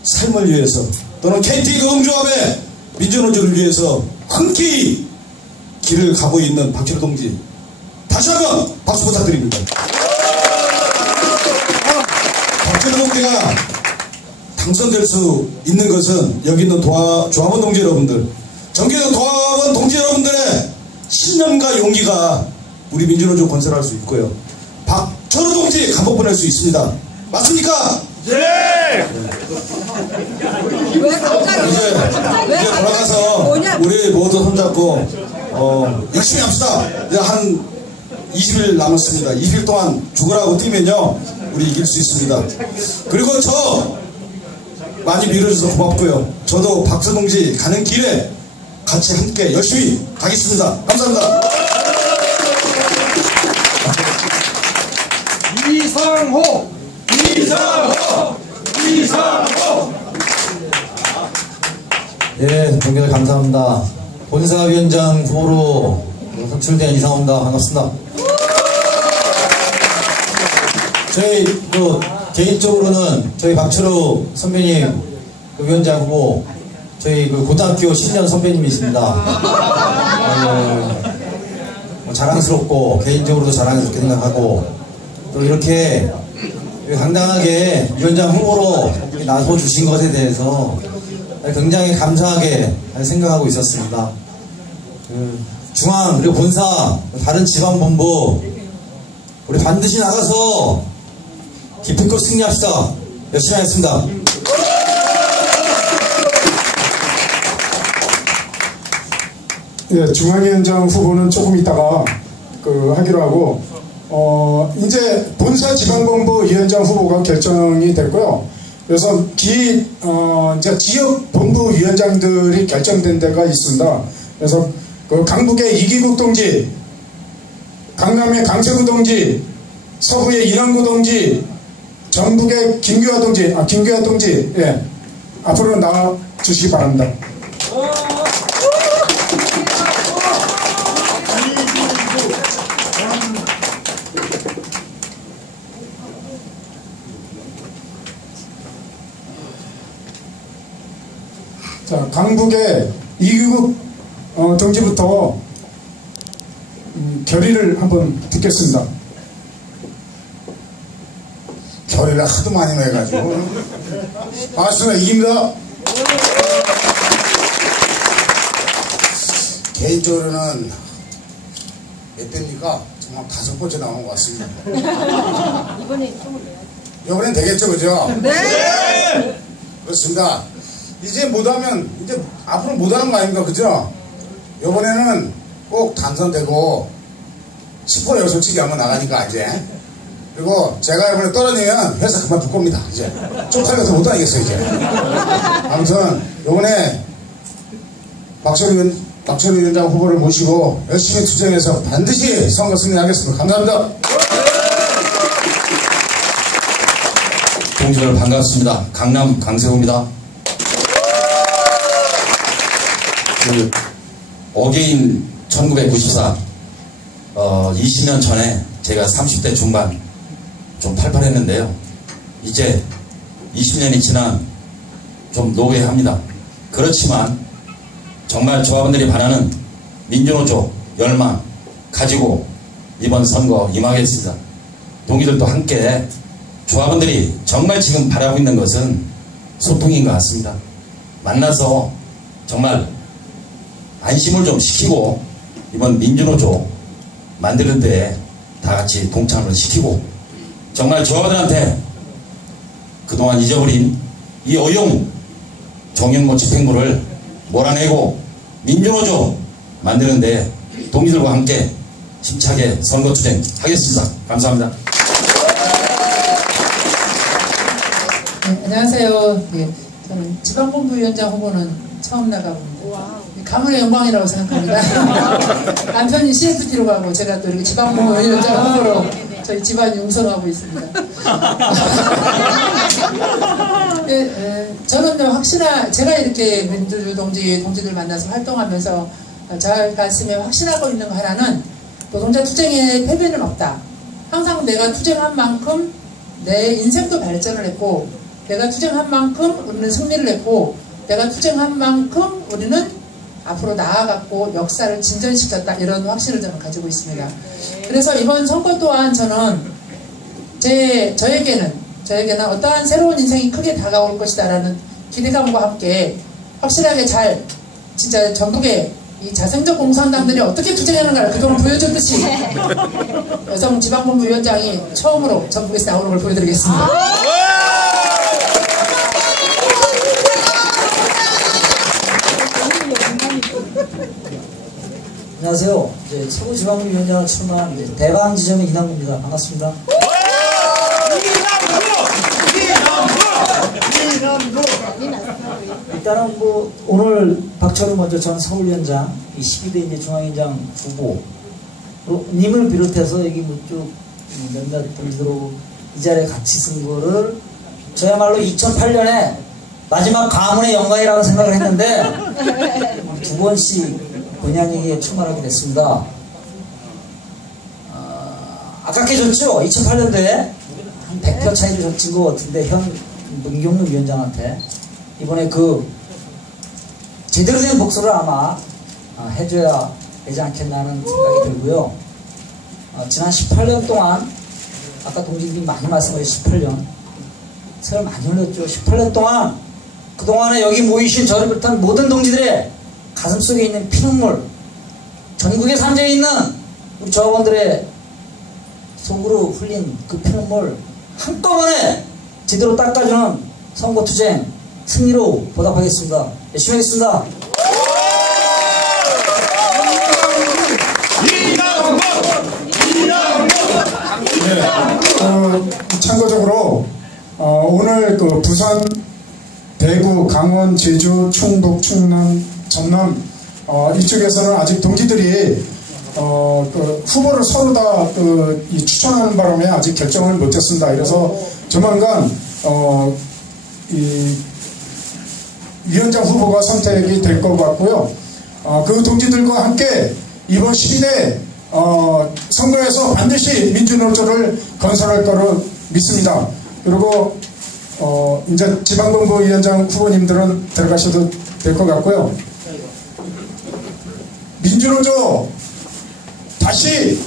삶을 위해서, 또는 KT 노동조합의 민주노조를 위해서 흔쾌히 길을 가고 있는 박철우 동지, 다시 한번 박수 부탁드립니다. 박철우 동지가 당선될 수 있는 것은 여기 있는 조합원 동지 여러분들, 전국의 조합원 동지 여러분들의 신념과 용기가 우리 민주노조 건설할 수 있고요. 박철우 동지 감옥 보낼 수 있습니다. 맞습니까? 네! 이제 돌아가서 우리 모두 손잡고 열심히 합시다. 이제 한 20일 남았습니다. 20일 동안 죽으라고 뛰면요 우리 이길 수 있습니다. 그리고 저 많이 밀어줘서 고맙고요. 저도 박철우 동지 가는 길에 같이 함께 열심히 가겠습니다. 감사합니다. 이상호! 예, 동기들 감사합니다. 본사위원장 후보로 선출된 이상호입니다. 반갑습니다. 저희 개인적으로는 저희 박철우 선배님 위원장 후보 저희 고등학교 10년 선배님이십니다. 자랑스럽고 개인적으로도 자랑스럽게 생각하고 또 이렇게 당당하게 위원장 후보로 나서주신 것에 대해서 굉장히 감사하게 생각하고 있었습니다. 중앙 그리고 본사 다른 지방본부 우리 반드시 나가서 기필코 승리합시다. 열심히 하겠습니다. 예, 중앙위원장 후보는 조금 있다가 하기로 하고 이제 본사 지방본부 위원장 후보가 결정이 됐고요. 그래서 이제 지역 본부 위원장들이 결정된 데가 있습니다. 그래서 강북의 이기국 동지, 강남의 강세구 동지, 서부의 이남구 동지, 전북의 김규하 동지, 예, 앞으로 나와 주시기 바랍니다. 자, 강북의 이규국 동지부터 결의를 한번 듣겠습니다. 결의를 하도 많이 해가지고. 반갑습니다. 이깁니다. 개인적으로는 몇 대입니까? 정말 5번째 나온 것 같습니다. 이번엔 되겠죠, 그죠? 네! 그렇습니다. 이제 못하면, 이제 앞으로 못하는 거 아닙니까? 그죠? 이번에는 꼭 당선되고 싶어요. 솔직히 한번 나가니까, 이제. 그리고 제가 이번에 떨어지면 회사 그만둘 겁니다. 이제. 쪽팔려서 못다니겠어요, 이제. 아무튼, 이번에 박철우 위원장 후보를 모시고 열심히 투쟁해서 반드시 선거 승리하겠습니다. 감사합니다. 동지들 반갑습니다. 강남 강세호입니다. 어게인 1994 20년 전에 제가 30대 중반 좀 팔팔했는데요. 이제 20년이 지난 좀 노회합니다. 그렇지만 정말 조합원들이 바라는 민주노조 열망 가지고 이번 선거 임하겠습니다. 동기들도 함께 조합원들이 정말 지금 바라고 있는 것은 소통인 것 같습니다. 만나서 정말 안심을 좀 시키고 이번 민주노조 만드는 데 다 같이 동참을 시키고 정말 조합원들한테 그동안 잊어버린 이 어용 종횡무 집행부를 몰아내고 민주노조 만드는 데 동기들과 함께 힘차게 선거투쟁 하겠습니다. 감사합니다. 네, 안녕하세요. 네, 저는 지방본부위원장 후보는 처음 나가봅니다. 가문의 영광이라고 생각합니다. 남편이 CFT로 가고 제가 또 이렇게 지방본부위원장 후보로 저희 집안이 웅성하고 있습니다. 네, 저는 확실한 제가 이렇게 민주주의 동지들 만나서 활동하면서 잘 가슴에 확신하고 있는 거 하나는 노동자 투쟁에 패배는 없다. 항상 내가 투쟁한 만큼 내 인생도 발전을 했고 내가 투쟁한 만큼 우리는 승리를 했고 내가 투쟁한 만큼 우리는 앞으로 나아갔고 역사를 진전시켰다 이런 확신을 저는 가지고 있습니다. 그래서 이번 선거 또한 저는 저에게는 어떠한 새로운 인생이 크게 다가올 것이다 라는 기대감과 함께 확실하게 잘 진짜 전국의 이 자생적 공산당들이 어떻게 투쟁하는가를 그동안 보여줬듯이 여성 지방본부위원장이 처음으로 전국에서 나오는 걸 보여드리겠습니다. 안녕하세요. 이제 서구지방본부위원장을 출마한 대방지점의 이남구입니다. 반갑습니다. 일단은 오늘 박철우 먼저 전 서울위원장, 이 12대 이제 중앙위원장 후보 님을 비롯해서 여기 쭉 몇몇 분들로 이 자리에 같이 쓴 거를 저야말로 2008년에 마지막 가문의 영광이라고 생각을 했는데 두 번씩 본향에게 출마하게 됐습니다. 아깝게 졌죠? 2008년도에 한 100표 차이로 진 것 같은데 현 문경문 위원장한테 이번에 그 제대로 된 복수를 아마 해줘야 되지 않겠나 하는 생각이 들고요. 지난 18년 동안 아까 동지들이 많이 말씀하신 18년 세월 많이 흘렀죠. 18년 동안 그동안에 여기 모이신 저를 비롯한 모든 동지들의 가슴속에 있는 피눈물, 전국에 산재해 있는 우리 조합원들의 속으로 흘린 그 피눈물 한꺼번에 제대로 닦아주는 선거투쟁 승리로 보답하겠습니다. 열심히 하겠습니다. 참고적으로 오늘 그 부산, 대구, 강원, 제주, 충북, 충남, 전남 이쪽에서는 아직 동지들이 그 후보를 서로 다 추천하는 바람에 아직 결정을 못했습니다. 그래서 조만간 이 위원장 후보가 선택이 될 것 같고요. 그 동지들과 함께 이번 12대 선거에서 반드시 민주노조를 건설할 거로 믿습니다. 그리고 이제 지방본부위원장 후보님들은 들어가셔도 될 것 같고요. 민주노조 다시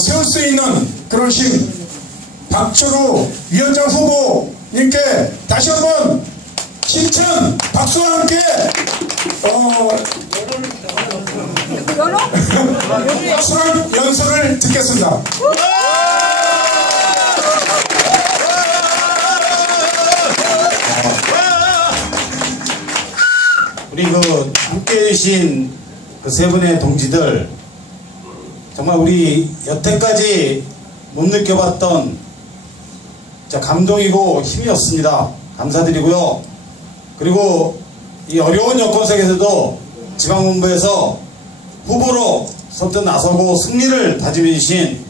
세울 수 있는 그런 힘 박철우 위원장 후보님께 다시 한번 신청 박수와 함께 수락 연설을 듣겠습니다. 우리 그 함께 계신 그 세 분의 동지들 정말 우리 여태까지 못 느껴봤던 감동이고 힘이었습니다. 감사드리고요. 그리고 이 어려운 여건 속에서도 지방본부에서 후보로 선뜻 나서고 승리를 다짐해 주신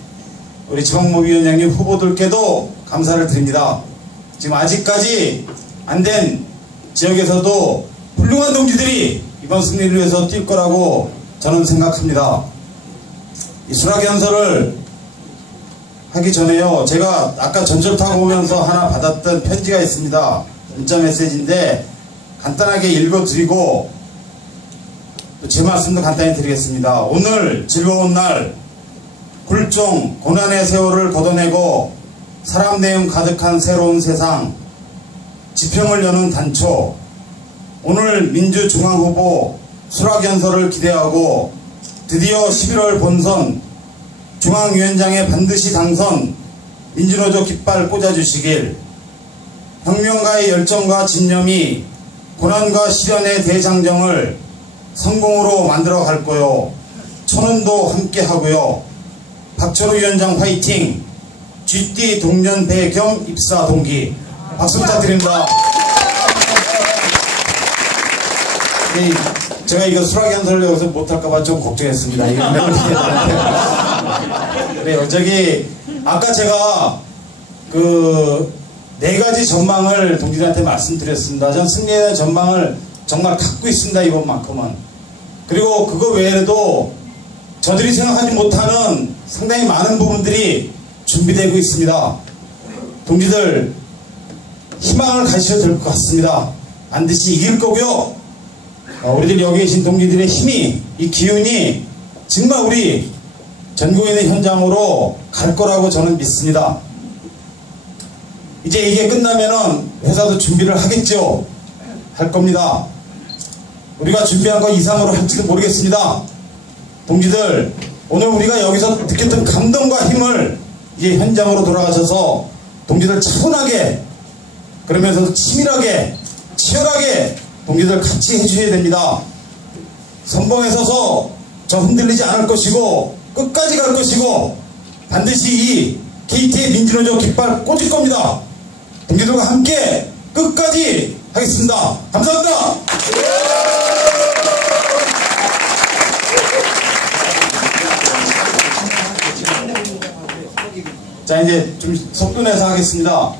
우리 지방본부 위원장님 후보들께도 감사를 드립니다. 지금 아직까지 안 된 지역에서도 훌륭한 동지들이 이번 승리를 위해서 뛸 거라고 저는 생각합니다. 이 수락연설을 하기 전에요, 제가 아까 전철 타고 오면서 하나 받았던 편지가 있습니다. 문자 메시지인데 간단하게 읽어드리고 또 제 말씀도 간단히 드리겠습니다. 오늘 즐거운 날, 굴종 고난의 세월을 걷어내고 사람 내음 가득한 새로운 세상, 지평을 여는 단초, 오늘 민주중앙후보 수락연설을 기대하고 드디어 11월 본선 중앙위원장에 반드시 당선, 민주노조 깃발 꽂아주시길, 혁명가의 열정과 진념이 고난과 시련의 대장정을 성공으로 만들어 갈 거요. 천운도 함께 하고요. 박철우 위원장 화이팅! GT 동년 배경 입사 동기. 박수 부탁드립니다. 제가 이거 수락연설을 여기서 못할까봐 좀 걱정했습니다. 그래요. 저기 아까 제가 그 4가지 전망을 동지들한테 말씀드렸습니다. 전 승리에 대한 전망을 정말 갖고 있습니다. 이번만큼은. 그리고 그거 외에도 저들이 생각하지 못하는 상당히 많은 부분들이 준비되고 있습니다. 동지들 희망을 가지셔도 될 것 같습니다. 반드시 이길 거고요. 우리들 여기 계신 동지들의 힘이, 이 기운이 정말 우리 전국에 있는 현장으로 갈 거라고 저는 믿습니다. 이제 이게 끝나면은 회사도 준비를 하겠죠. 할 겁니다. 우리가 준비한 것 이상으로 할지도 모르겠습니다. 동지들, 오늘 우리가 여기서 느꼈던 감동과 힘을 이제 현장으로 돌아가셔서 동지들 차분하게, 그러면서도 치밀하게, 치열하게 동지들 같이 해주셔야 됩니다. 선봉에 서서 저 흔들리지 않을 것이고 끝까지 갈 것이고 반드시 이 KT의 민주노조 깃발 꽂을 겁니다. 동지들과 함께 끝까지 하겠습니다. 감사합니다. 자, 이제 좀 속도 내서 하겠습니다.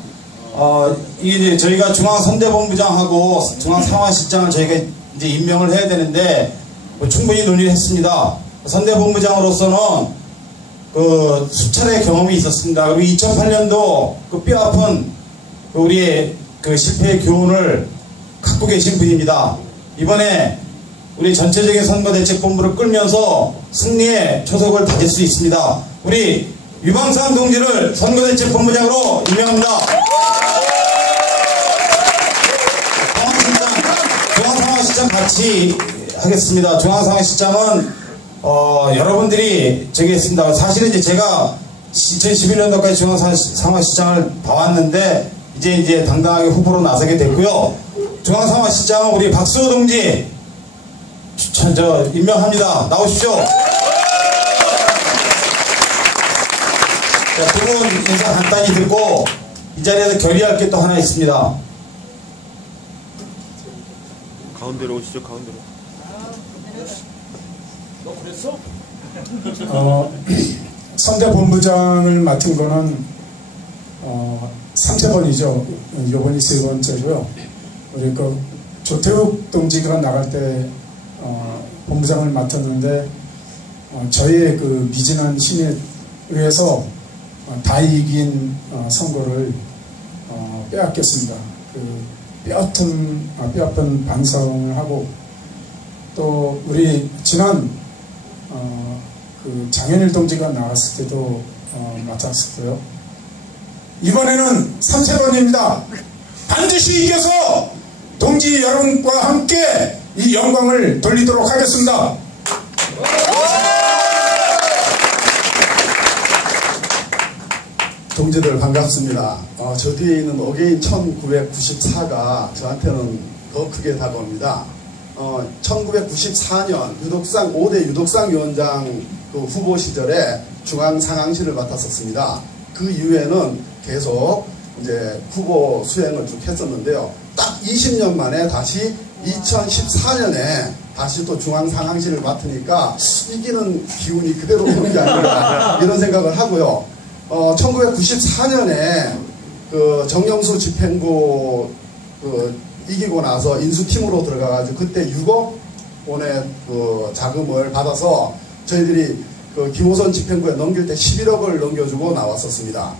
이게 저희가 중앙선대본부장하고 중앙상황실장을 저희가 이제 임명을 해야 되는데 충분히 논의를 했습니다. 선대본부장으로서는 그 수차례 경험이 있었습니다. 그리고 2008년도 그 뼈아픈 우리의 그 실패의 교훈을 갖고 계신 분입니다. 이번에 우리 전체적인 선거대책본부를 끌면서 승리의 초석을 다질 수 있습니다. 우리 유방상 동지를 선거대책본부장으로 임명합니다. 중앙상황실장 같이 하겠습니다. 중앙상황실장은 여러분들이 저기 했습니다. 사실은 이제 제가 2011년도까지 중앙상황실장을 봐왔는데 이제 당당하게 후보로 나서게 됐고요. 중앙상황실장은 우리 박수호 동지 임명합니다. 나오십시오. 자, 두 분 인사 간단히 듣고 이 자리에서 결의할 게 또 하나 있습니다. 가운데로 오시죠. 가운데로. 선대본부장을 맡은 거는 3번이죠. 이번이 3번째고요. 우리 그 조태욱 동지가 나갈 때 본부장을 맡았는데 저희의 그 미진한 힘에 의해서 다 이긴 선거를 빼앗겼습니다. 그 뼈아픈 반성을 하고 또 우리 지난 그 장현일 동지가 나갔을 때도 맡았었고요. 이번에는 3세번입니다. 반드시 이겨서 동지 여러분과 함께 이 영광을 돌리도록 하겠습니다. 동지들 반갑습니다. 저 뒤에 있는 어게인 1994가 저한테는 더 크게 다가옵니다. 1994년 5대 유독상 위원장 그 후보 시절에 중앙상황실을 맡았었습니다. 그 이후에는 계속 이제 후보 수행을 쭉 했었는데요. 딱 20년 만에 다시 2014년에 다시 또 중앙상황실을 맡으니까 이기는 기운이 그대로 오는 게 아닌가 이런 생각을 하고요. 1994년에 그 정영수 집행부 이기고 나서 인수팀으로 들어가가지고 그때 6억 원의 그 자금을 받아서 저희들이 그 김호선 집행부에 넘길 때 11억을 넘겨주고 나왔었습니다.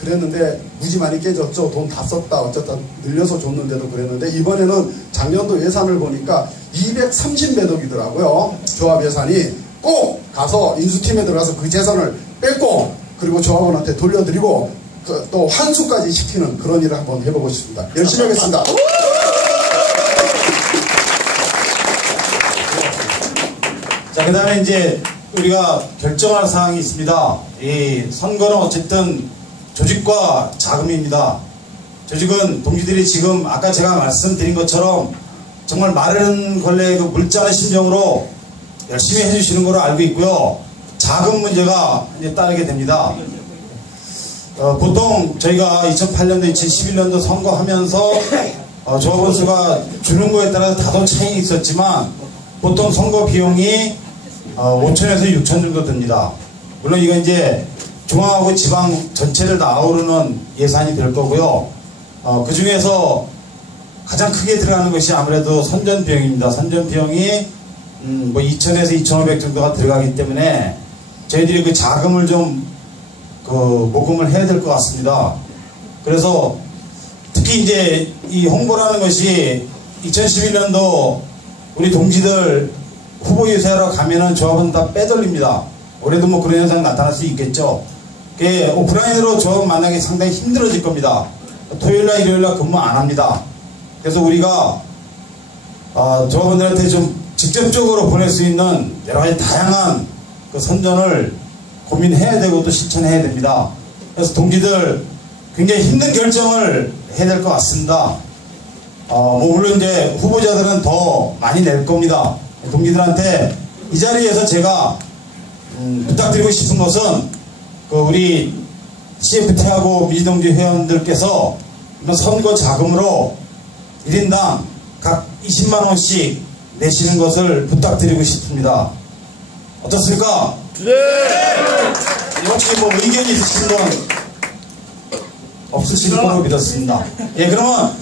그랬는데 무지 많이 깨졌죠. 돈 다 썼다 어쨌든 늘려서 줬는데도 그랬는데 이번에는 작년도 예산을 보니까 230매덕이더라고요. 조합 예산이 꼭 가서 인수팀에 들어가서 그 재산을 뺏고 그리고 조합원한테 돌려드리고 또 환수까지 시키는 그런 일을 한번 해보고 싶습니다. 열심히 하겠습니다. 자, 그 다음에 이제 우리가 결정할 사항이 있습니다. 이 선거는 어쨌든 조직과 자금입니다. 조직은 동지들이 지금 아까 제가 말씀드린 것처럼 정말 마른 걸레의 그 물자는 심정으로 열심히 해주시는 걸로 알고 있고요. 자금 문제가 이제 따르게 됩니다. 보통 저희가 2008년도, 2011년도 선거하면서 조합원 수가 주는 거에 따라서 다소 차이는 있었지만 보통 선거 비용이 5천에서 6천 정도 듭니다. 물론 이건 이제 중앙하고 지방 전체를 다 아우르는 예산이 될 거고요. 그 중에서 가장 크게 들어가는 것이 아무래도 선전 비용입니다. 선전 비용이 뭐 2천에서 2,500 정도가 들어가기 때문에 저희들이 그 자금을 좀 모금을 해야 될 것 같습니다. 그래서 특히 이제 이 홍보라는 것이 2011년도 우리 동지들 후보 유세하러 가면은 조합은 다 빼돌립니다. 올해도 뭐 그런 현상 나타날 수 있겠죠. 오프라인으로 조합 만나기 상당히 힘들어질 겁니다. 토요일날 일요일날 근무 안 합니다. 그래서 우리가 조합원들한테 좀 직접적으로 보낼 수 있는 여러 가지 다양한 그 선전을 고민해야 되고 또 실천해야 됩니다. 그래서 동지들 굉장히 힘든 결정을 해야 될 것 같습니다. 물론 이제 후보자들은 더 많이 낼 겁니다. 동지들한테 이 자리에서 제가 부탁드리고 싶은 것은 우리 CFT하고 민주동지 회원들께서 선거 자금으로 1인당 각 20만원씩 내시는 것을 부탁드리고 싶습니다. 어떻습니까? 네! 혹시 뭐 의견이 있으신 분 없으실 거로 믿었습니다. 예, 그러면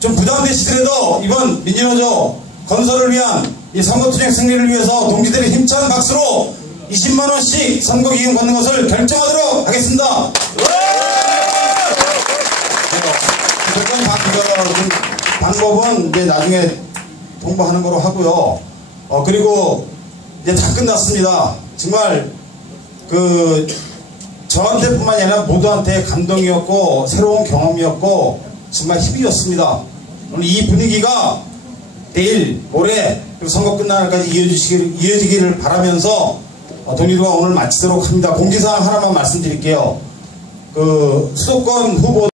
좀 부담되시더라도 이번 민주노조 건설을 위한 이 선거투쟁 승리를 위해서 동지들의 힘찬 박수로 20만원씩 선거기금 걷는 것을 결정하도록 하겠습니다. 방법은 이제 나중에 통보하는 거로 하고요. 그리고 이제 다 끝났습니다. 정말 저한테뿐만이 아니라 모두한테 감동이었고 새로운 경험이었고 정말 힘이 었습니다. 오늘 이 분위기가 내일 모레 그리고 선거 끝날 날까지 이어지기를 바라면서 동의도가 오늘 마치도록 합니다. 공지사항 하나만 말씀드릴게요. 수도권 후보